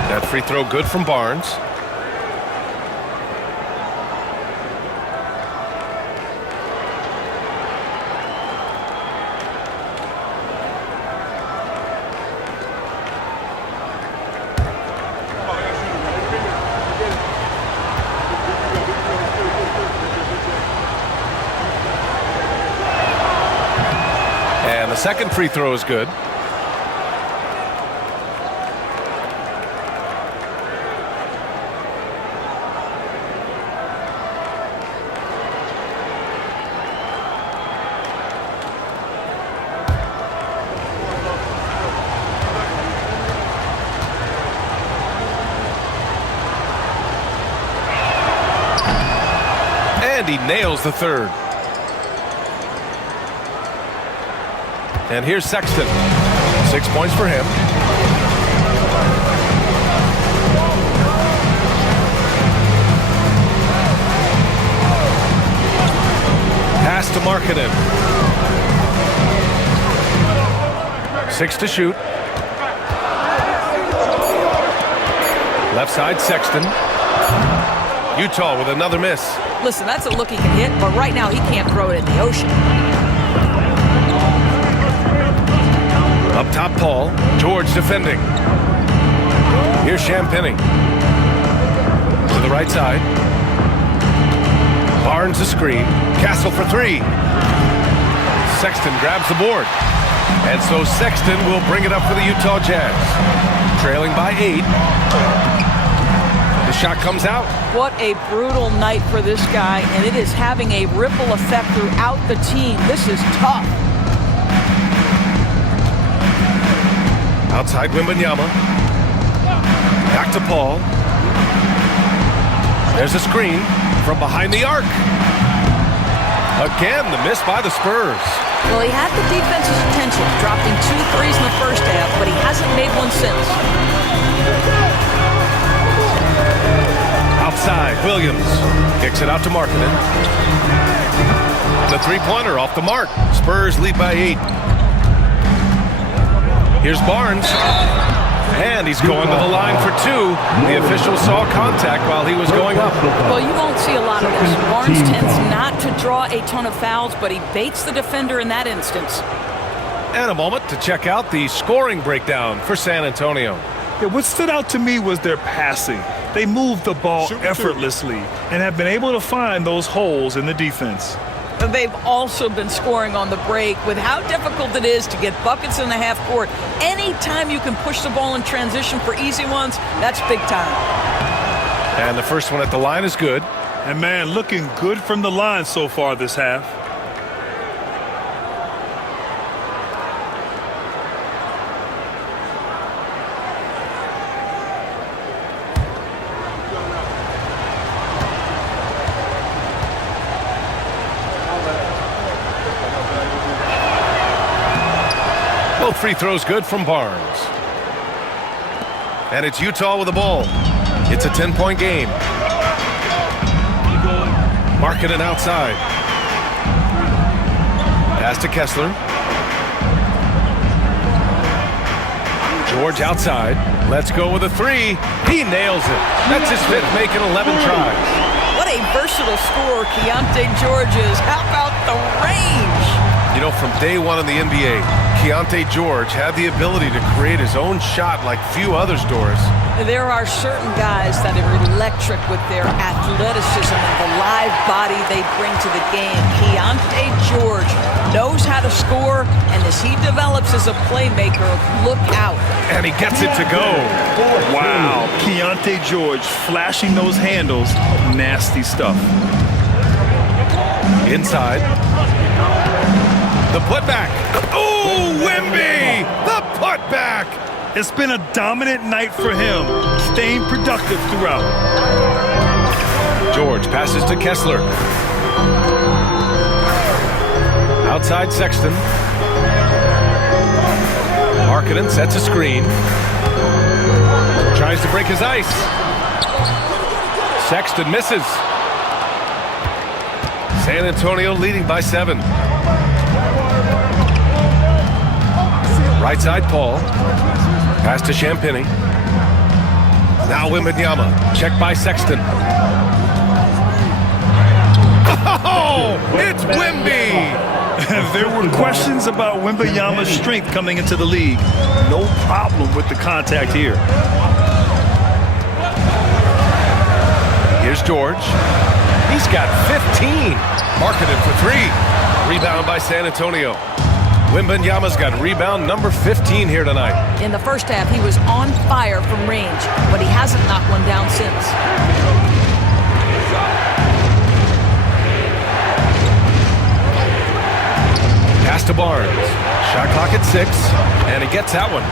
That free throw good from Barnes. And the second free throw is good. And he nails the third. And here's Sexton. 6 points for him. Pass to Markkanen. 6 to shoot. Left side, Sexton. Utah with another miss. Listen, that's a look he can hit, but right now he can't throw it in the ocean. Up top, Paul. George defending. Here's Champagny. To the right side. Barnes a screen. Castle for three. Sexton grabs the board. And so Sexton will bring it up for the Utah Jazz. Trailing by 8. The shot comes out. What a brutal night for this guy, and it is having a ripple effect throughout the team. This is tough. Outside Wembanyama. Back to Paul. There's a screen from behind the arc. Again, the miss by the Spurs. Well, he had the defense's attention, dropping 2 threes in the first half, but he hasn't made one since. Outside, Williams kicks it out to Markkanen. The three-pointer off the mark. Spurs lead by 8. Here's Barnes. And he's going to the line for 2. The official saw contact while he was going up. Well, you won't see a lot of this. Barnes tends not to draw a ton of fouls, but he baits the defender in that instance. And a moment to check out the scoring breakdown for San Antonio. Yeah, what stood out to me was their passing. They moved the ball effortlessly and have been able to find those holes in the defense. They've also been scoring on the break. With how difficult it is to get buckets in the half court, anytime you can push the ball in transition for easy ones, that's big time. And the first one at the line is good. And man, looking good from the line so far this half. Both free throws good from Barnes. And it's Utah with the ball. It's a 10-point game. Markkanen outside. Pass to Kessler. George outside. Let's go with a 3. He nails it. That's his 5th, making 11 tries. What a versatile scorer Keontae George is. How about the range? You know, from day one in the NBA, Keontae George had the ability to create his own shot like few others, Doris. There are certain guys that are electric with their athleticism and the live body they bring to the game. Keontae George knows how to score, and as he develops as a playmaker, look out. And he gets it to go. Wow, Keontae George flashing those handles. Nasty stuff. Inside. The putback. Ooh, Wemby! The putback! It's been a dominant night for him, staying productive throughout. George passes to Kessler. Outside Sexton. Markkanen sets a screen. Tries to break his ice. Sexton misses. San Antonio leading by 7. Right side, Paul. Pass to Champagny. Now Wembanyama. Check by Sexton. Oh, it's Wemby! There were questions about Wembanyama's strength coming into the league. No problem with the contact here. Here's George. He's got 15. Marketed for 3. Rebound by San Antonio. Wembanyama's got rebound number 15 here tonight. In the first half, he was on fire from range, but he hasn't knocked one down since. Pass to Barnes. Shot clock at 6, and he gets that one.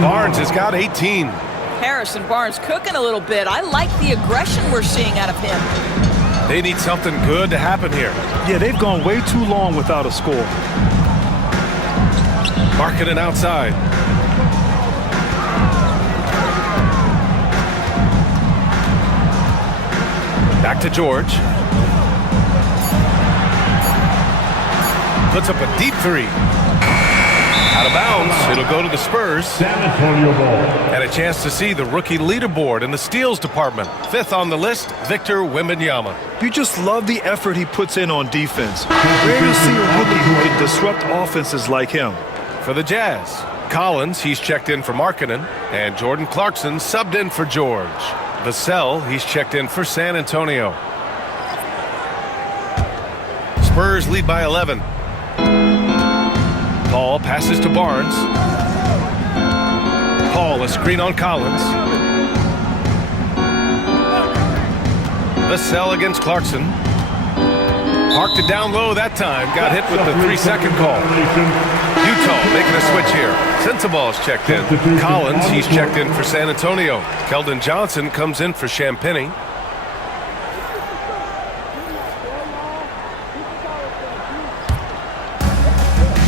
Barnes has got 18. Harrison Barnes cooking a little bit. I like the aggression we're seeing out of him. They need something good to happen here. Yeah, they've gone way too long without a score. Marketing outside. Back to George. Puts up a deep 3. Out of bounds. It'll go to the Spurs. San Antonio ball. And a chance to see the rookie leaderboard in the steals department. 5th on the list, Victor Wembanyama. You just love the effort he puts in on defense. Rare to see a rookie who can disrupt offenses like him. For the Jazz, Collins, he's checked in for Markkanen, and Jordan Clarkson subbed in for George. Vassell, he's checked in for San Antonio. Spurs lead by 11. Paul passes to Barnes. Paul, a screen on Collins. Vassell against Clarkson. Parked it down low that time. Got hit with the 3-second call. Utah making a switch here. Sensabaugh's checked in. Collins, he's checked in for San Antonio. Keldon Johnson comes in for Champagny.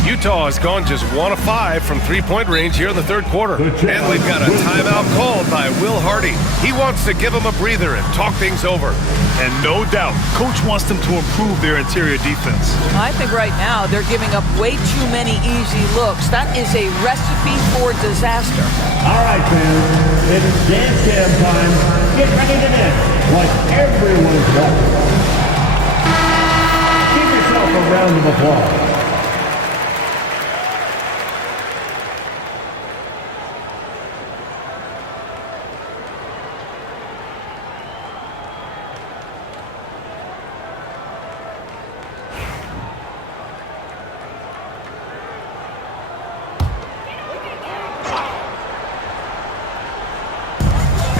Utah has gone just 1 of 5 from 3-point range here in the 3rd quarter. And we've got a timeout called by Will Hardy. He wants to give them a breather and talk things over. And no doubt, Coach wants them to improve their interior defense. I think right now they're giving up way too many easy looks. That is a recipe for disaster. All right, fans. It's dance cam time. Get ready to dance like everyone's watching. Give yourself a round of applause.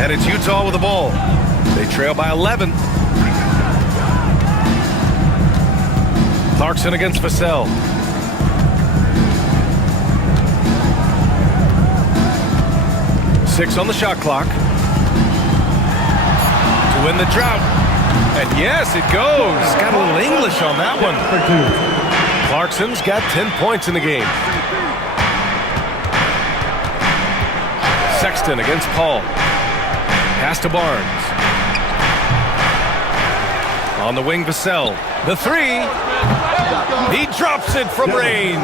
And it's Utah with the ball. They trail by 11. Clarkson against Vassell. Six on the shot clock. To win the drought. And yes, it goes. Got a little English on that one. Clarkson's got 10 points in the game. Sexton against Paul. Pass to Barnes. On the wing, Vassell. The 3. He drops it from range.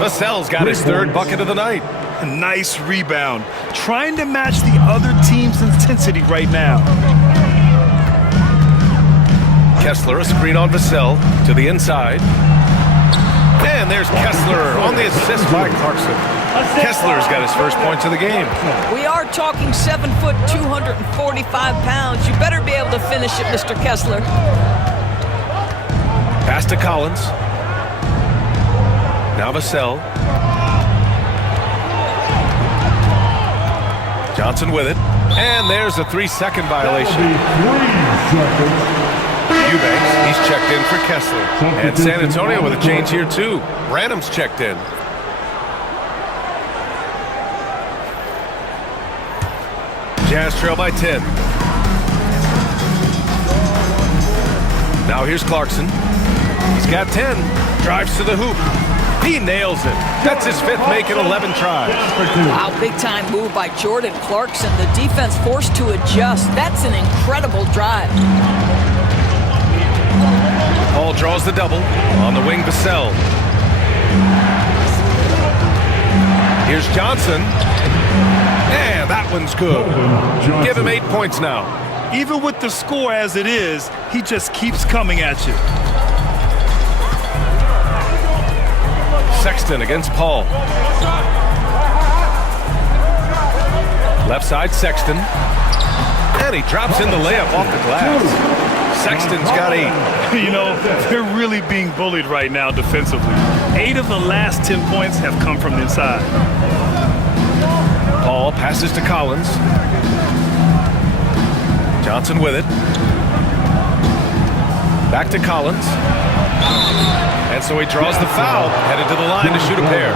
Vassell's got his 3rd bucket of the night. A nice rebound. Trying to match the other team's intensity right now. Kessler, a screen on Vassell to the inside. And there's Kessler on the assist by Clarkson. Kessler's got his first points of the game. We are talking 7 foot, 245 pounds. You better be able to finish it, Mr. Kessler. Pass to Collins. Now Vassell. Johnson with it. And there's a 3-second violation. Eubanks, he's checked in for Kessler. And San Antonio with a change here too. Branham's checked in. Jazz trail by 10. Now here's Clarkson. He's got 10. Drives to the hoop. He nails it. That's his fifth make in 11 tries. Wow, big-time move by Jordan Clarkson. The defense forced to adjust. That's an incredible drive. Paul draws the double. On the wing, Vassell. Here's Johnson. And that one's good. Give him 8 points now. Even with the score as it is, he just keeps coming at you. Sexton against Paul. Left side, Sexton. And he drops in the layup off the glass. Sexton's got 8. You know, they're really being bullied right now defensively. 8 of the last 10 points have come from the inside. Paul passes to Collins. Johnson with it. Back to Collins. And so he draws the foul, headed to the line to shoot a pair.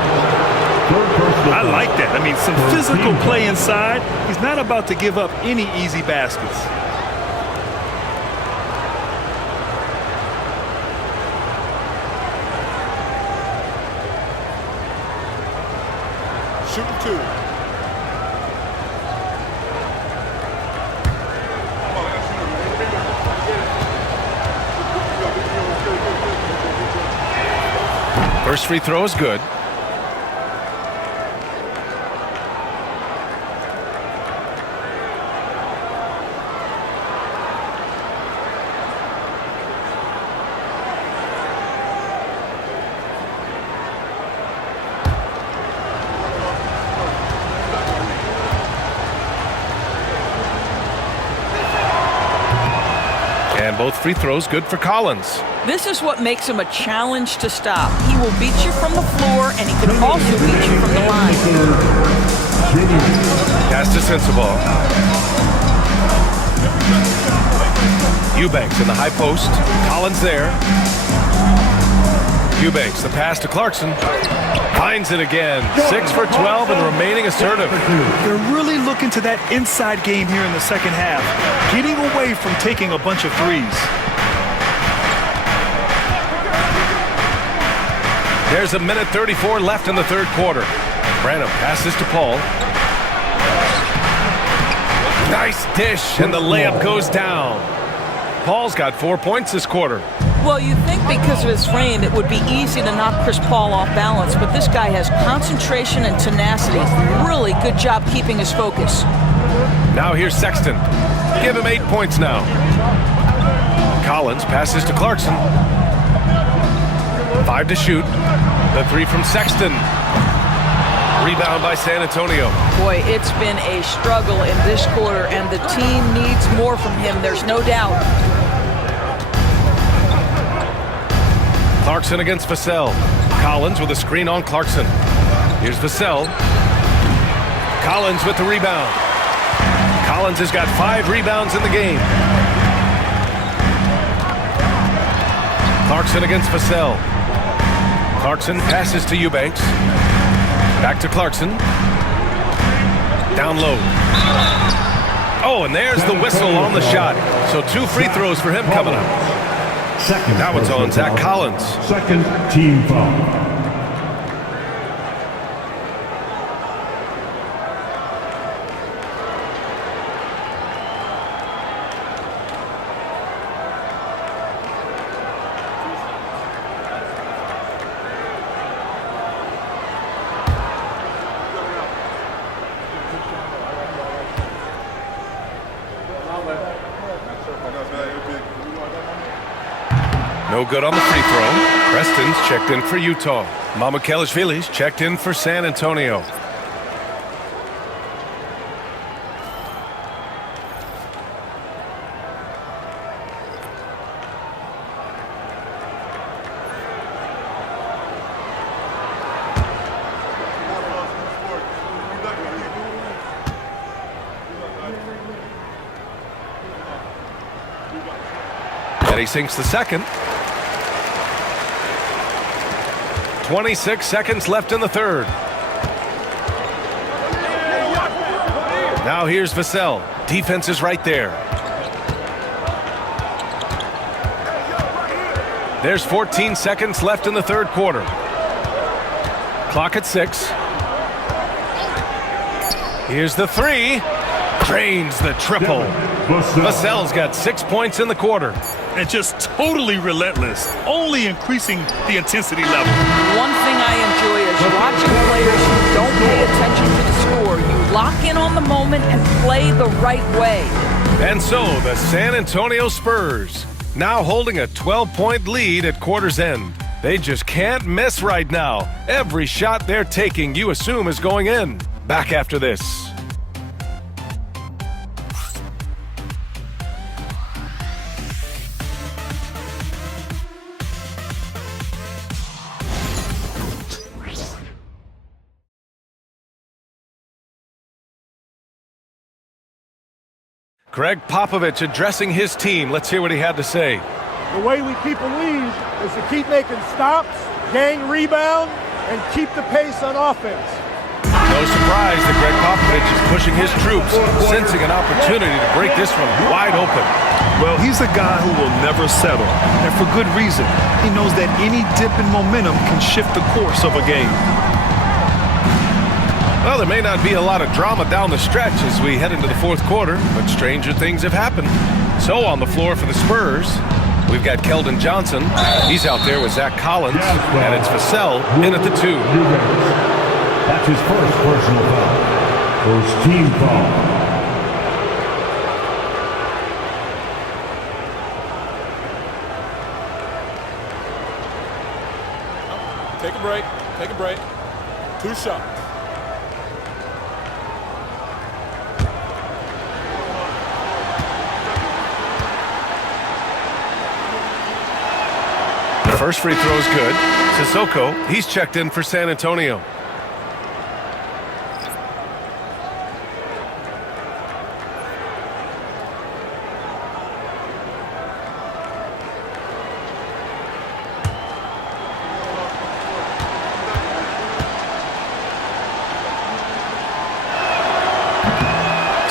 I like that. I mean, some physical play inside. He's not about to give up any easy baskets. Shooting 2. First free throw is good. And both free throws good for Collins. This is what makes him a challenge to stop. He will beat you from the floor, and he can also beat you from the line. Pass to Sensabaugh. Eubanks in the high post. Collins there. Eubanks, the pass to Clarkson. Finds it again. 6 for 12 and remaining assertive. They're really looking to that inside game here in the second half, getting away from taking a bunch of threes. There's a minute 34 left in the third quarter. Branham passes to Paul. Nice dish, and the layup goes down. Paul's got 4 points this quarter. Well, you'd think because of his frame, it would be easy to knock Chris Paul off balance, but this guy has concentration and tenacity. Really good job keeping his focus. Now here's Sexton. Give him 8 points now. Collins passes to Clarkson. 5 to shoot. The 3 from Sexton. Rebound by San Antonio. Boy, it's been a struggle in this quarter, and the team needs more from him. There's no doubt. Clarkson against Vassell. Collins with a screen on Clarkson. Here's Vassell. Collins with the rebound. Collins has got 5 rebounds in the game. Clarkson against Vassell. Clarkson passes to Eubanks. Back to Clarkson. Down low. Oh, and there's the whistle on the shot. So 2 free throws for him coming up. Now it's on Zach Collins. Second team foul. No good on the free throw. Preston's checked in for Utah. Mamukelashvili's checked in for San Antonio. And he sinks the second. 26 seconds left in the third. Now here's Vassell. Defense is right there. There's 14 seconds left in the third quarter. Clock at 6. Here's the 3. Drains the triple. Vassell's got 6 points in the quarter. And just totally relentless, only increasing the intensity level. One thing I enjoy is watching players who don't pay attention to the score. You lock in on the moment and play the right way. And so the San Antonio Spurs now holding a 12-point lead at quarter's end. They just can't miss right now. Every shot they're taking, you assume, is going in. Back after this. Greg Popovich addressing his team. Let's hear what he had to say. The way we keep a lead is to keep making stops, gang rebound, and keep the pace on offense. No surprise that Greg Popovich is pushing his troops, sensing an opportunity to break this one wide open. Well, he's a guy who will never settle, and for good reason. He knows that any dip in momentum can shift the course of a game. Well, there may not be a lot of drama down the stretch as we head into the fourth quarter, but stranger things have happened. So on the floor for the Spurs, we've got Keldon Johnson. He's out there with Zach Collins, and it's Vassell in at the 2. That's his first personal foul. First team foul. Take a break. Take a break. 2 shots. First free throw is good. Sissoko, he's checked in for San Antonio.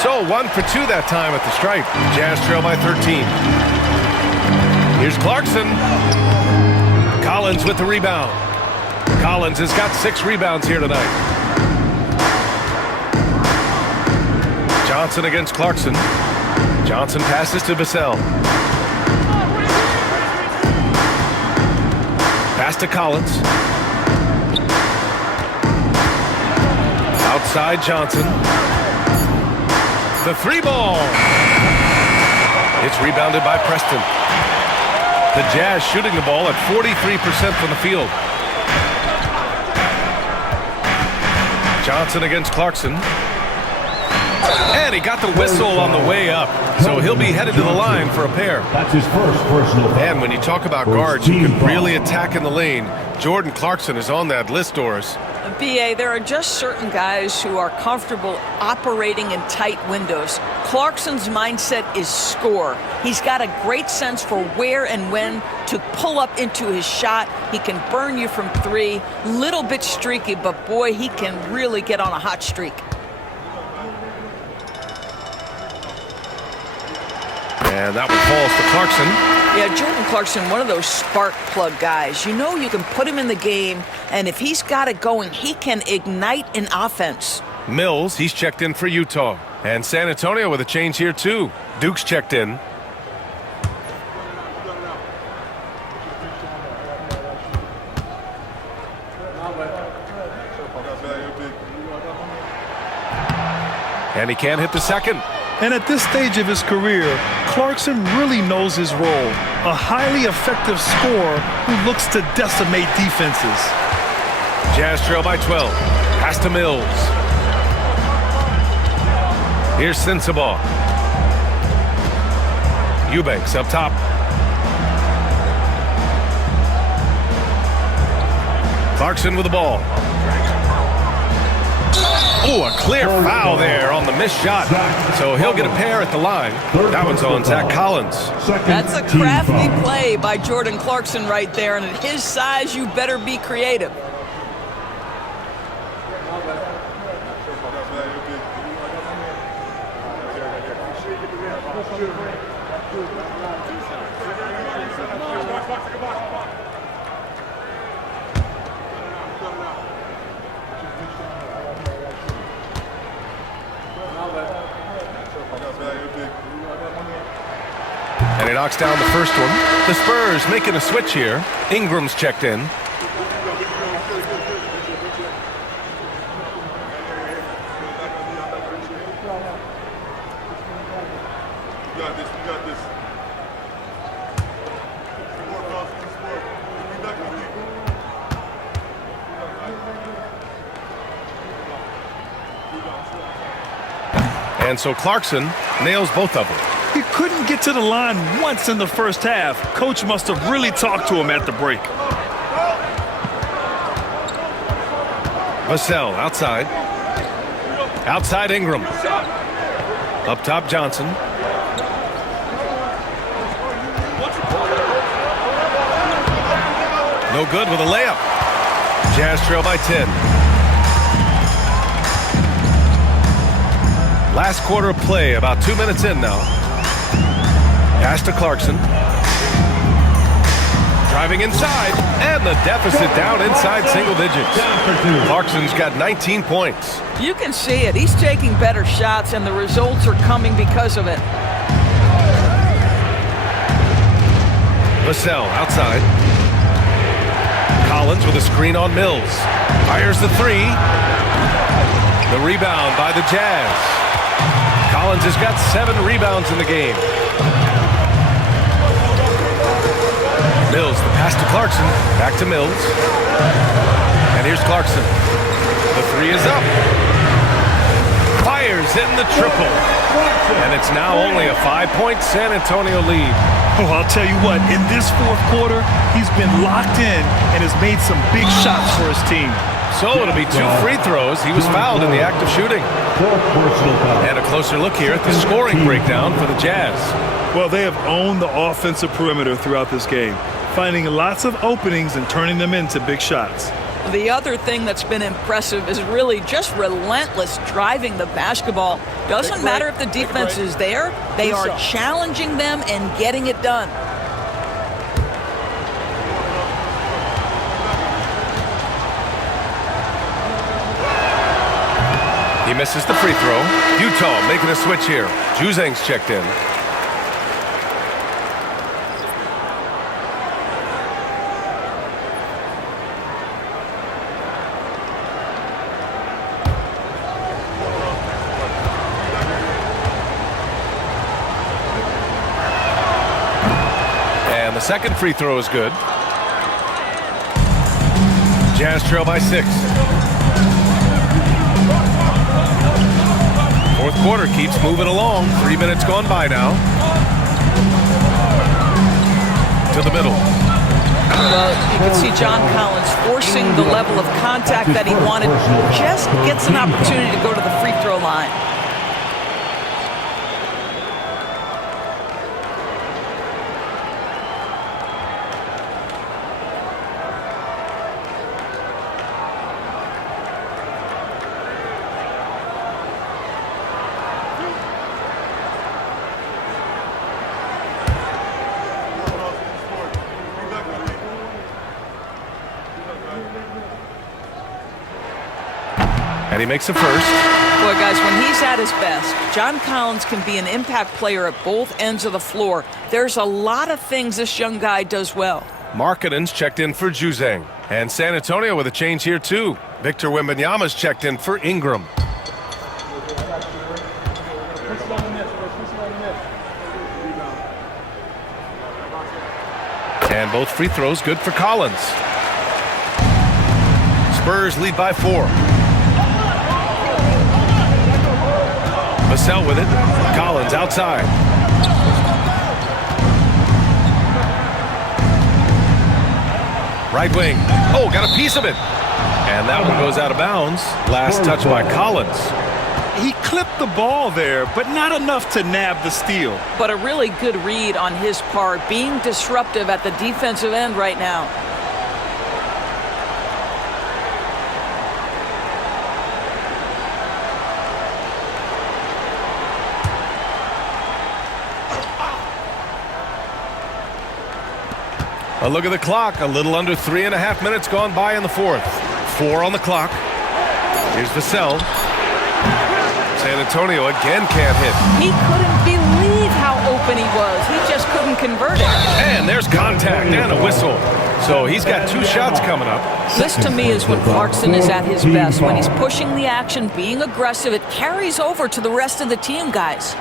So 1 for 2 that time at the stripe. Jazz trail by 13. Here's Clarkson. Collins with the rebound. Collins has got 6 rebounds here tonight. Johnson against Clarkson. Johnson passes to Vassell. Pass to Collins. Outside Johnson. The 3 ball. It's rebounded by Preston. The Jazz shooting the ball at 43% from the field. Johnson against Clarkson. And he got the whistle on the way up. So he'll be headed to the line for a pair. That's his first personal foul. And when you talk about guards who can really attack in the lane, Jordan Clarkson is on that list, Doris. BA, there are just certain guys who are comfortable operating in tight windows. Clarkson's mindset is score. He's got a great sense for where and when to pull up into his shot. He can burn you from 3. Little bit streaky, but boy, he can really get on a hot streak. And that one falls to Clarkson. Yeah, Jordan Clarkson, one of those spark plug guys. You know you can put him in the game, and if he's got it going, he can ignite an offense. Mills, he's checked in for Utah. And San Antonio with a change here, too. Duke's checked in. And he can't hit the second. And at this stage of his career, Clarkson really knows his role. A highly effective scorer who looks to decimate defenses. Jazz trail by 12. Pass to Mills. Here's Sensabaugh. Eubanks up top. Clarkson with the ball. Oh, a clear foul there on the missed shot. So he'll get a pair at the line. That one's on Zach Collins. That's a crafty play by Jordan Clarkson right there. And at his size, you better be creative. And he knocks down the first one. The Spurs making a switch here. Ingram's checked in. And so Clarkson nails both of them. He couldn't get to the line once in the first half. Coach must have really talked to him at the break. Vassell outside. Outside Ingram. Up top Johnson. No good with a layup. Jazz trail by 10. Last quarter of play, about 2 minutes in now. Pass to Clarkson. Driving inside, and the deficit down inside single digits. Clarkson's got 19 points. You can see it. He's taking better shots, and the results are coming because of it. Vassell outside. Collins with a screen on Mills. Fires the three. The rebound by the Jazz. Collins has got 7 rebounds in the game. Mills, the pass to Clarkson. Back to Mills. And here's Clarkson. The three is up. Fires in the triple. And it's now only a 5-point San Antonio lead. Oh, I'll tell you what, in this fourth quarter, he's been locked in and has made some big shots for his team. So it'll be 2 free throws. He was fouled in the act of shooting. And a closer look here at the scoring breakdown for the Jazz. Well, they have owned the offensive perimeter throughout this game, finding lots of openings and turning them into big shots. The other thing that's been impressive is really just relentless driving the basketball. Doesn't matter if the defense is there, they are challenging them and getting it done. He misses the free throw. Utah making a switch here. Juzang's checked in. And the second free throw is good. Jazz trail by 6. Fourth quarter keeps moving along. 3 minutes gone by now. To the middle. Well, you can see John Collins forcing the level of contact that he wanted. Just gets an opportunity to go to the free throw line. And he makes a first. Boy, guys, when he's at his best, John Collins can be an impact player at both ends of the floor. There's a lot of things this young guy does well. Markkanen's checked in for Juzang. And San Antonio with a change here, too. Victor Wembanyama's checked in for Ingram. And both free throws good for Collins. Spurs lead by 4. Vassell with it. Collins outside. Right wing. Oh, got a piece of it. And that one goes out of bounds. Last touch by Collins. He clipped the ball there, but not enough to nab the steal. But a really good read on his part, being disruptive at the defensive end right now. A look at the clock. A little under 3.5 minutes gone by in the fourth. 4 on the clock. Here's Vassell. San Antonio again can't hit. He couldn't believe how open he was. He just couldn't couldn't convert it. And there's contact and a whistle. So he's got 2 shots coming up. This to me is when Clarkson is at his best. When he's pushing the action, being aggressive, it carries over to the rest of the team, guys.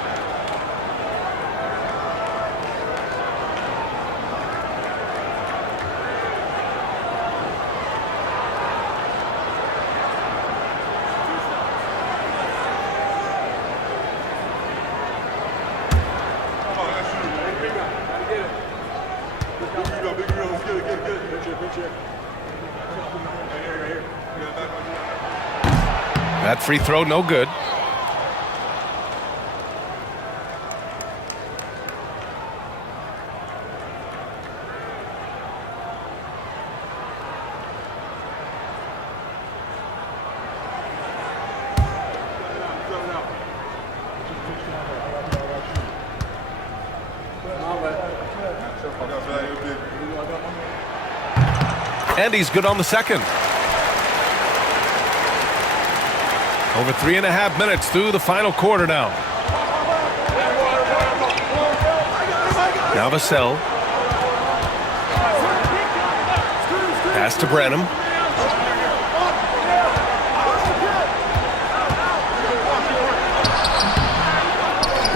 That free throw, no good. And he's good on the second. Over 3.5 minutes through the final quarter now. Now Vassell. Pass to Branham.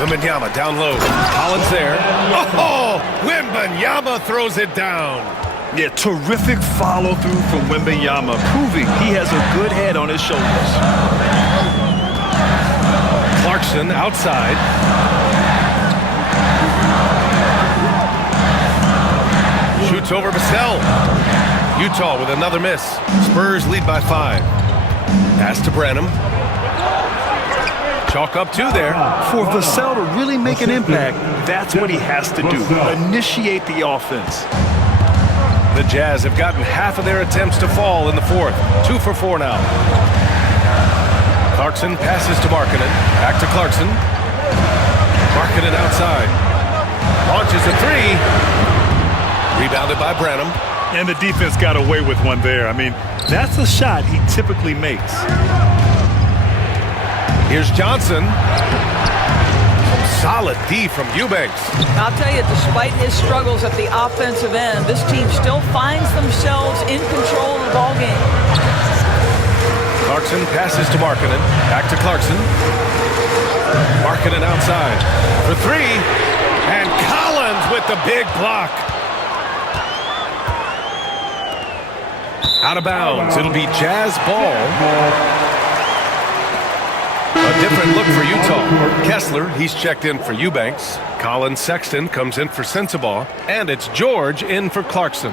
Wembanyama down low. Collins there. Oh! Wembanyama throws it down. Yeah, terrific follow-through from Wembanyama, proving he has a good head on his shoulders. Clarkson outside. Shoots over Vassell. Utah with another miss. Spurs lead by 5. Pass to Branham. Chalk up 2 there. For Vassell to really make an impact, that's what he has to do. Initiate the offense. The Jazz have gotten half of their attempts to fall in the 4th. 2 for 4 now. Clarkson passes to Markkanen. Back to Clarkson. Markkanen outside. Launches a 3. Rebounded by Branham. And the defense got away with one there. I mean, that's a shot he typically makes. Here's Johnson. Solid D from Eubanks. I'll tell you, despite his struggles at the offensive end, this team still finds themselves in control of the ballgame. Clarkson passes to Markkanen. Back to Clarkson. Markkanen outside for 3. And Collins with the big block. Out of bounds. It'll be Jazz ball. A different look for Utah. Kessler, he's checked in for Eubanks. Colin Sexton comes in for Sensabaugh. And it's George in for Clarkson.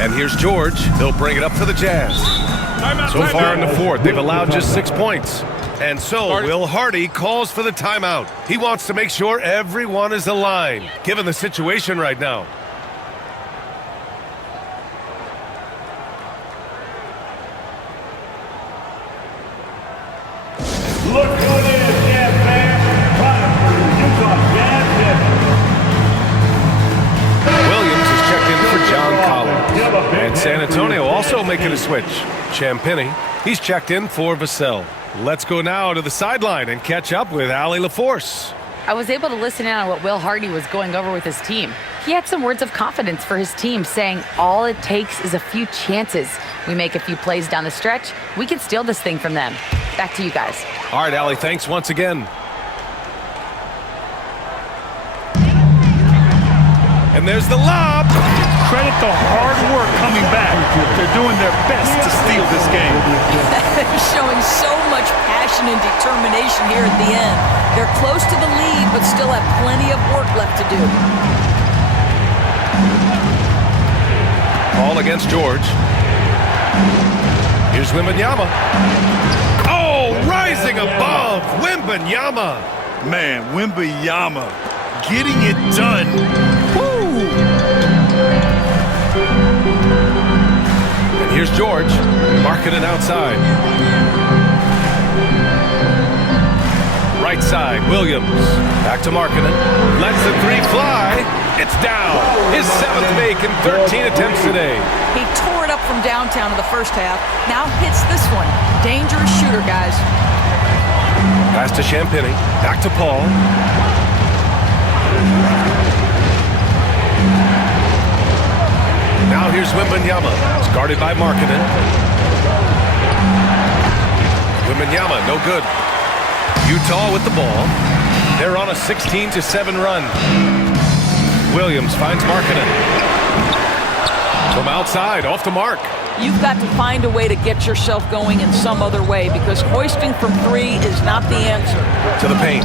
And here's George. He'll bring it up for the Jazz. So far in the 4th, they've allowed just 6 points. And so Will Hardy calls for the timeout. He wants to make sure everyone is aligned, given the situation right now. Look who it is, Jazz fans. Time for Utah Jazz Jazz. Williams is checked in for John Collins. And San Antonio also making a switch. Champagnie, he's checked in for Vassell. Let's go now to the sideline and catch up with Allie LaForce. I was able to listen in on what Will Hardy was going over with his team. He had some words of confidence for his team, saying all it takes is a few chances. We make a few plays down the stretch, we can steal this thing from them. Back to you guys. All right, Allie, thanks once again. And there's the lob. Credit the hard work coming back. They're doing their best to steal this game. They're showing so much passion and determination here at the end. They're close to the lead, but still have plenty of work left to do. Ball against George. Here's Wembanyama. Oh, rising above. Wembanyama. Man, Wembanyama getting it done. Woo! And here's George. Markkanen outside. Right side, Williams. Back to Markkanen. Lets the 3 fly. It's down. His 7th make in 13 attempts today. He tore it up from downtown in the first half. Now hits this one. Dangerous shooter, guys. Pass to Champagny. Back to Paul. Now here's Wembanyama. It's guarded by Markkanen. Wembanyama, no good. Utah with the ball. They're on a 16-7 run. Williams finds Markkanen. From outside, off the mark. You've got to find a way to get yourself going in some other way because hoisting from three is not the answer. To the paint.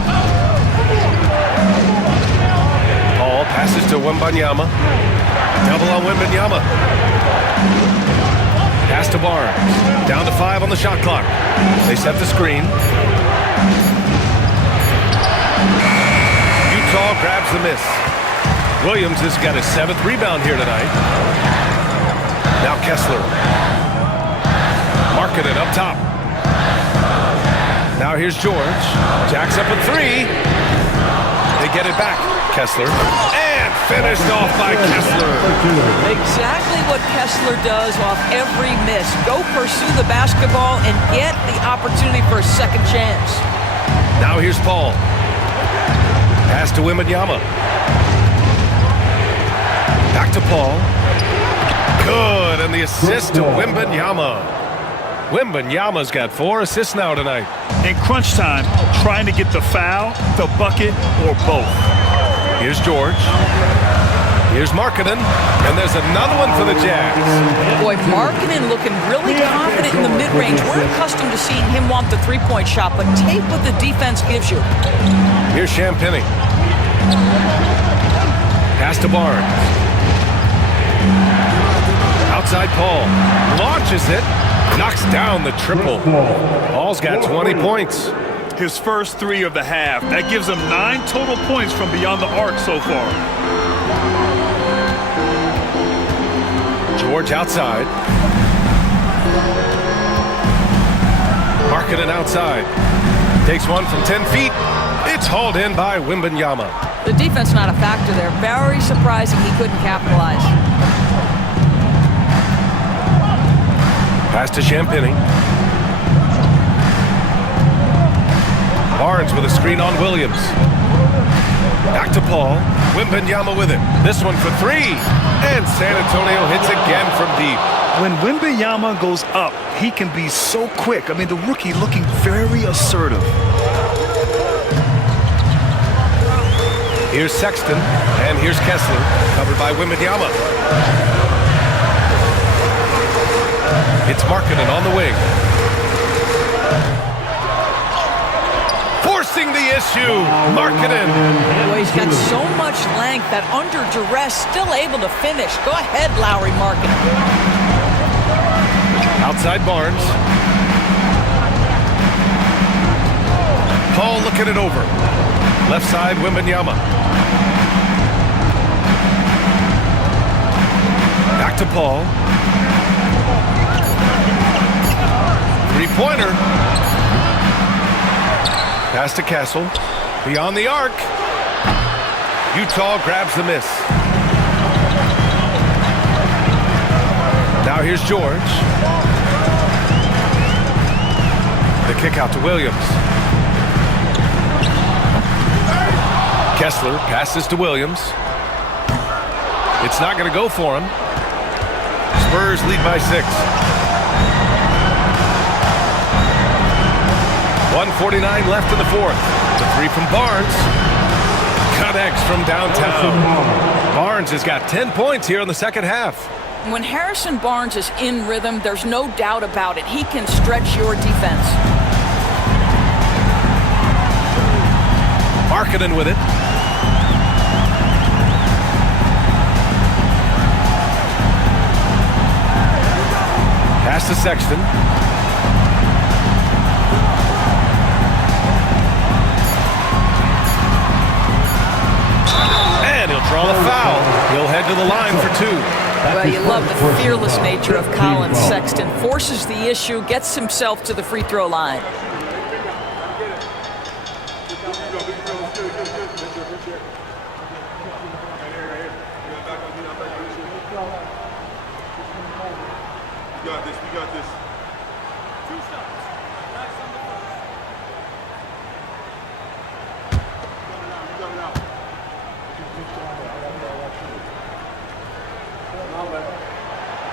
Paul passes to Wembanyama. Double on Wembanyama. Pass to Barnes. Down to 5 on the shot clock. They set the screen. Utah grabs the miss. Williams has got his 7th rebound here tonight. Now Kessler. Markkanen up top. Now here's George. Jacks up a 3. They get it back. Kessler. And finished off by Kessler. Exactly what Kessler does off every miss. Go pursue the basketball and get the opportunity for a second chance. Now here's Paul. Pass to Wembanyama. Back to Paul. Good, and the assist to Wembanyama. Wembanyama's got 4 assists now tonight. In crunch time, trying to get the foul, the bucket, or both. Here's George. Here's Markkanen, and there's another one for the Jazz. Boy, Markkanen looking really confident in the mid-range. We're accustomed to seeing him want the three-point shot, but take what the defense gives you. Here's Champagny. Pass to Barnes. Outside Paul. Launches it. Knocks down the triple. Paul's got 20 points. His first 3 of the half. That gives him 9 total points from beyond the arc so far. George outside. Markkanen outside. Takes one from 10 feet. It's hauled in by Wembanyama. The defense not a factor there. Very surprising he couldn't capitalize. Pass to Champagny. Barnes with a screen on Williams. Back to Paul. Wembanyama with it. This one for 3. And San Antonio hits again from deep. When Wembanyama goes up, he can be so quick. I mean, the rookie looking very assertive. Here's Sexton, and here's Kessler, covered by Wembanyama. It's Markkanen on the wing. Forcing the issue, Markkanen. Boy, he's got so much length that under duress, still able to finish. Go ahead, Lauri Markkanen. Outside Barnes. Paul looking it over. Left side, Wembanyama. Back to Paul. Three-pointer. Pass to Castle. Beyond the arc. Utah grabs the miss. Now here's George. The kick out to Williams. Kessler passes to Williams. It's not going to go for him. Spurs lead by 6. 1:49 left in the 4th. The 3 from Barnes. Connects from downtown. Barnes has got 10 points here in the second half. When Harrison Barnes is in rhythm, there's no doubt about it. He can stretch your defense. Markkanen with it. Pass to Sexton. And he'll draw the foul. He'll head to the line for 2. Well, you love the fearless nature of Colin Sexton. Forces the issue, gets himself to the free throw line.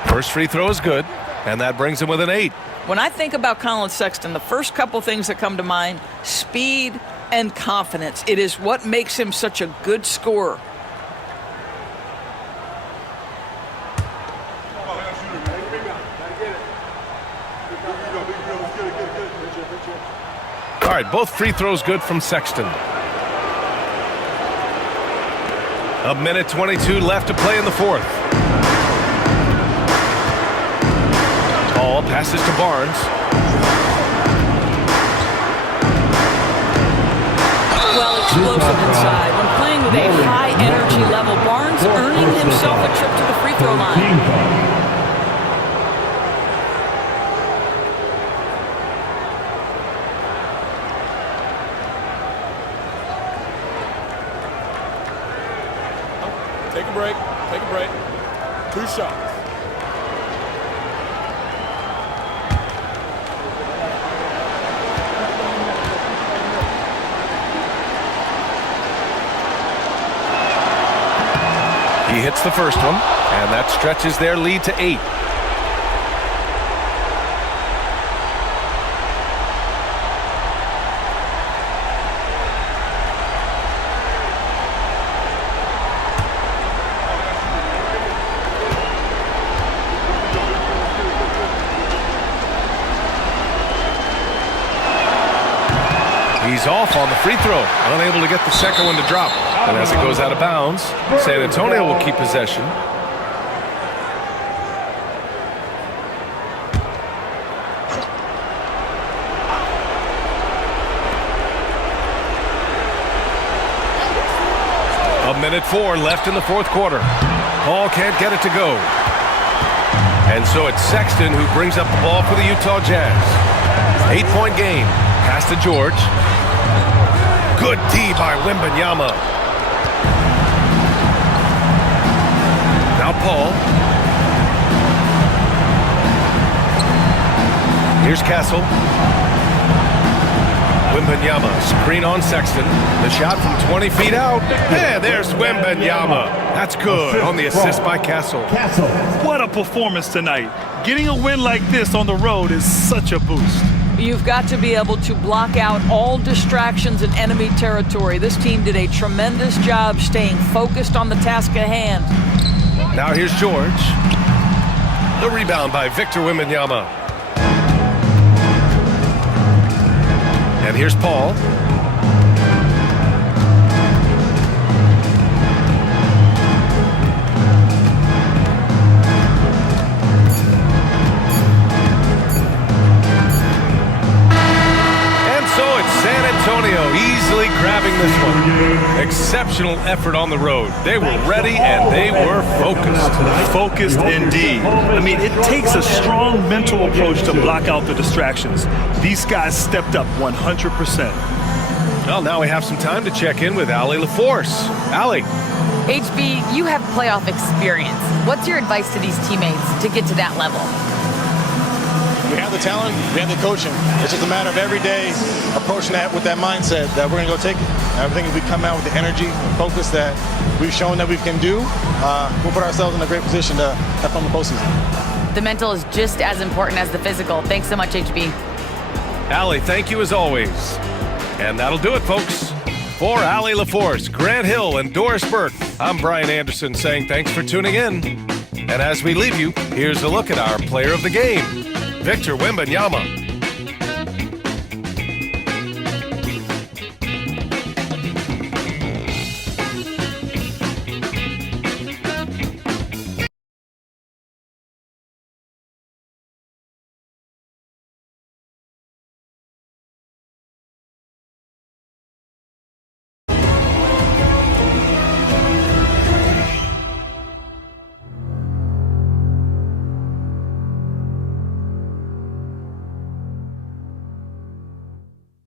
First free throw is good, and that brings him with an 8. When I think about Colin Sexton, the first couple things that come to mind, speed and confidence. It is what makes him such a good scorer. All right, both free throws good from Sexton. A minute 22 left to play in the fourth. Ball passes to Barnes. Well, explosive inside. When playing with a high energy level, Barnes earning himself a trip to the free throw line. Take a break. Take a break. 2 shots. He hits the first one, and that stretches their lead to 8. He's off on the free throw, unable to get the second one to drop. And as it goes out of bounds, San Antonio will keep possession. A minute 4 left in the fourth quarter. Paul can't get it to go. And so it's Sexton who brings up the ball for the Utah Jazz. 8-point game. Pass to George. Good D by Wembanyama. Now Paul. Here's Castle. Wembanyama, screen on Sexton. The shot from 20 feet out. Yeah, there's Wembanyama. That's good on the assist by Castle. What a performance tonight. Getting a win like this on the road is such a boost. You've got to be able to block out all distractions in enemy territory. This team did a tremendous job staying focused on the task at hand. Now here's George. The rebound by Victor Wembanyama. And here's Paul. San Antonio easily grabbing this one. Exceptional effort on the road. They were ready and they were focused. Focused indeed. I mean, it takes a strong mental approach to block out the distractions. These guys stepped up 100%. Well, now we have some time to check in with Allie LaForce. Allie. HB, you have playoff experience. What's your advice to these teammates to get to that level? We have the talent, we have the coaching. It's just a matter of every day approaching that with that mindset that we're going to go take it. And I think if we come out with the energy and focus that we've shown that we can do, we'll put ourselves in a great position to have fun the postseason. The mental is just as important as the physical. Thanks so much, HB. Allie, thank you as always. And that'll do it, folks. For Allie LaForce, Grant Hill, and Doris Burke, I'm Brian Anderson saying thanks for tuning in. And as we leave you, here's a look at our player of the game, Victor Wembanyama.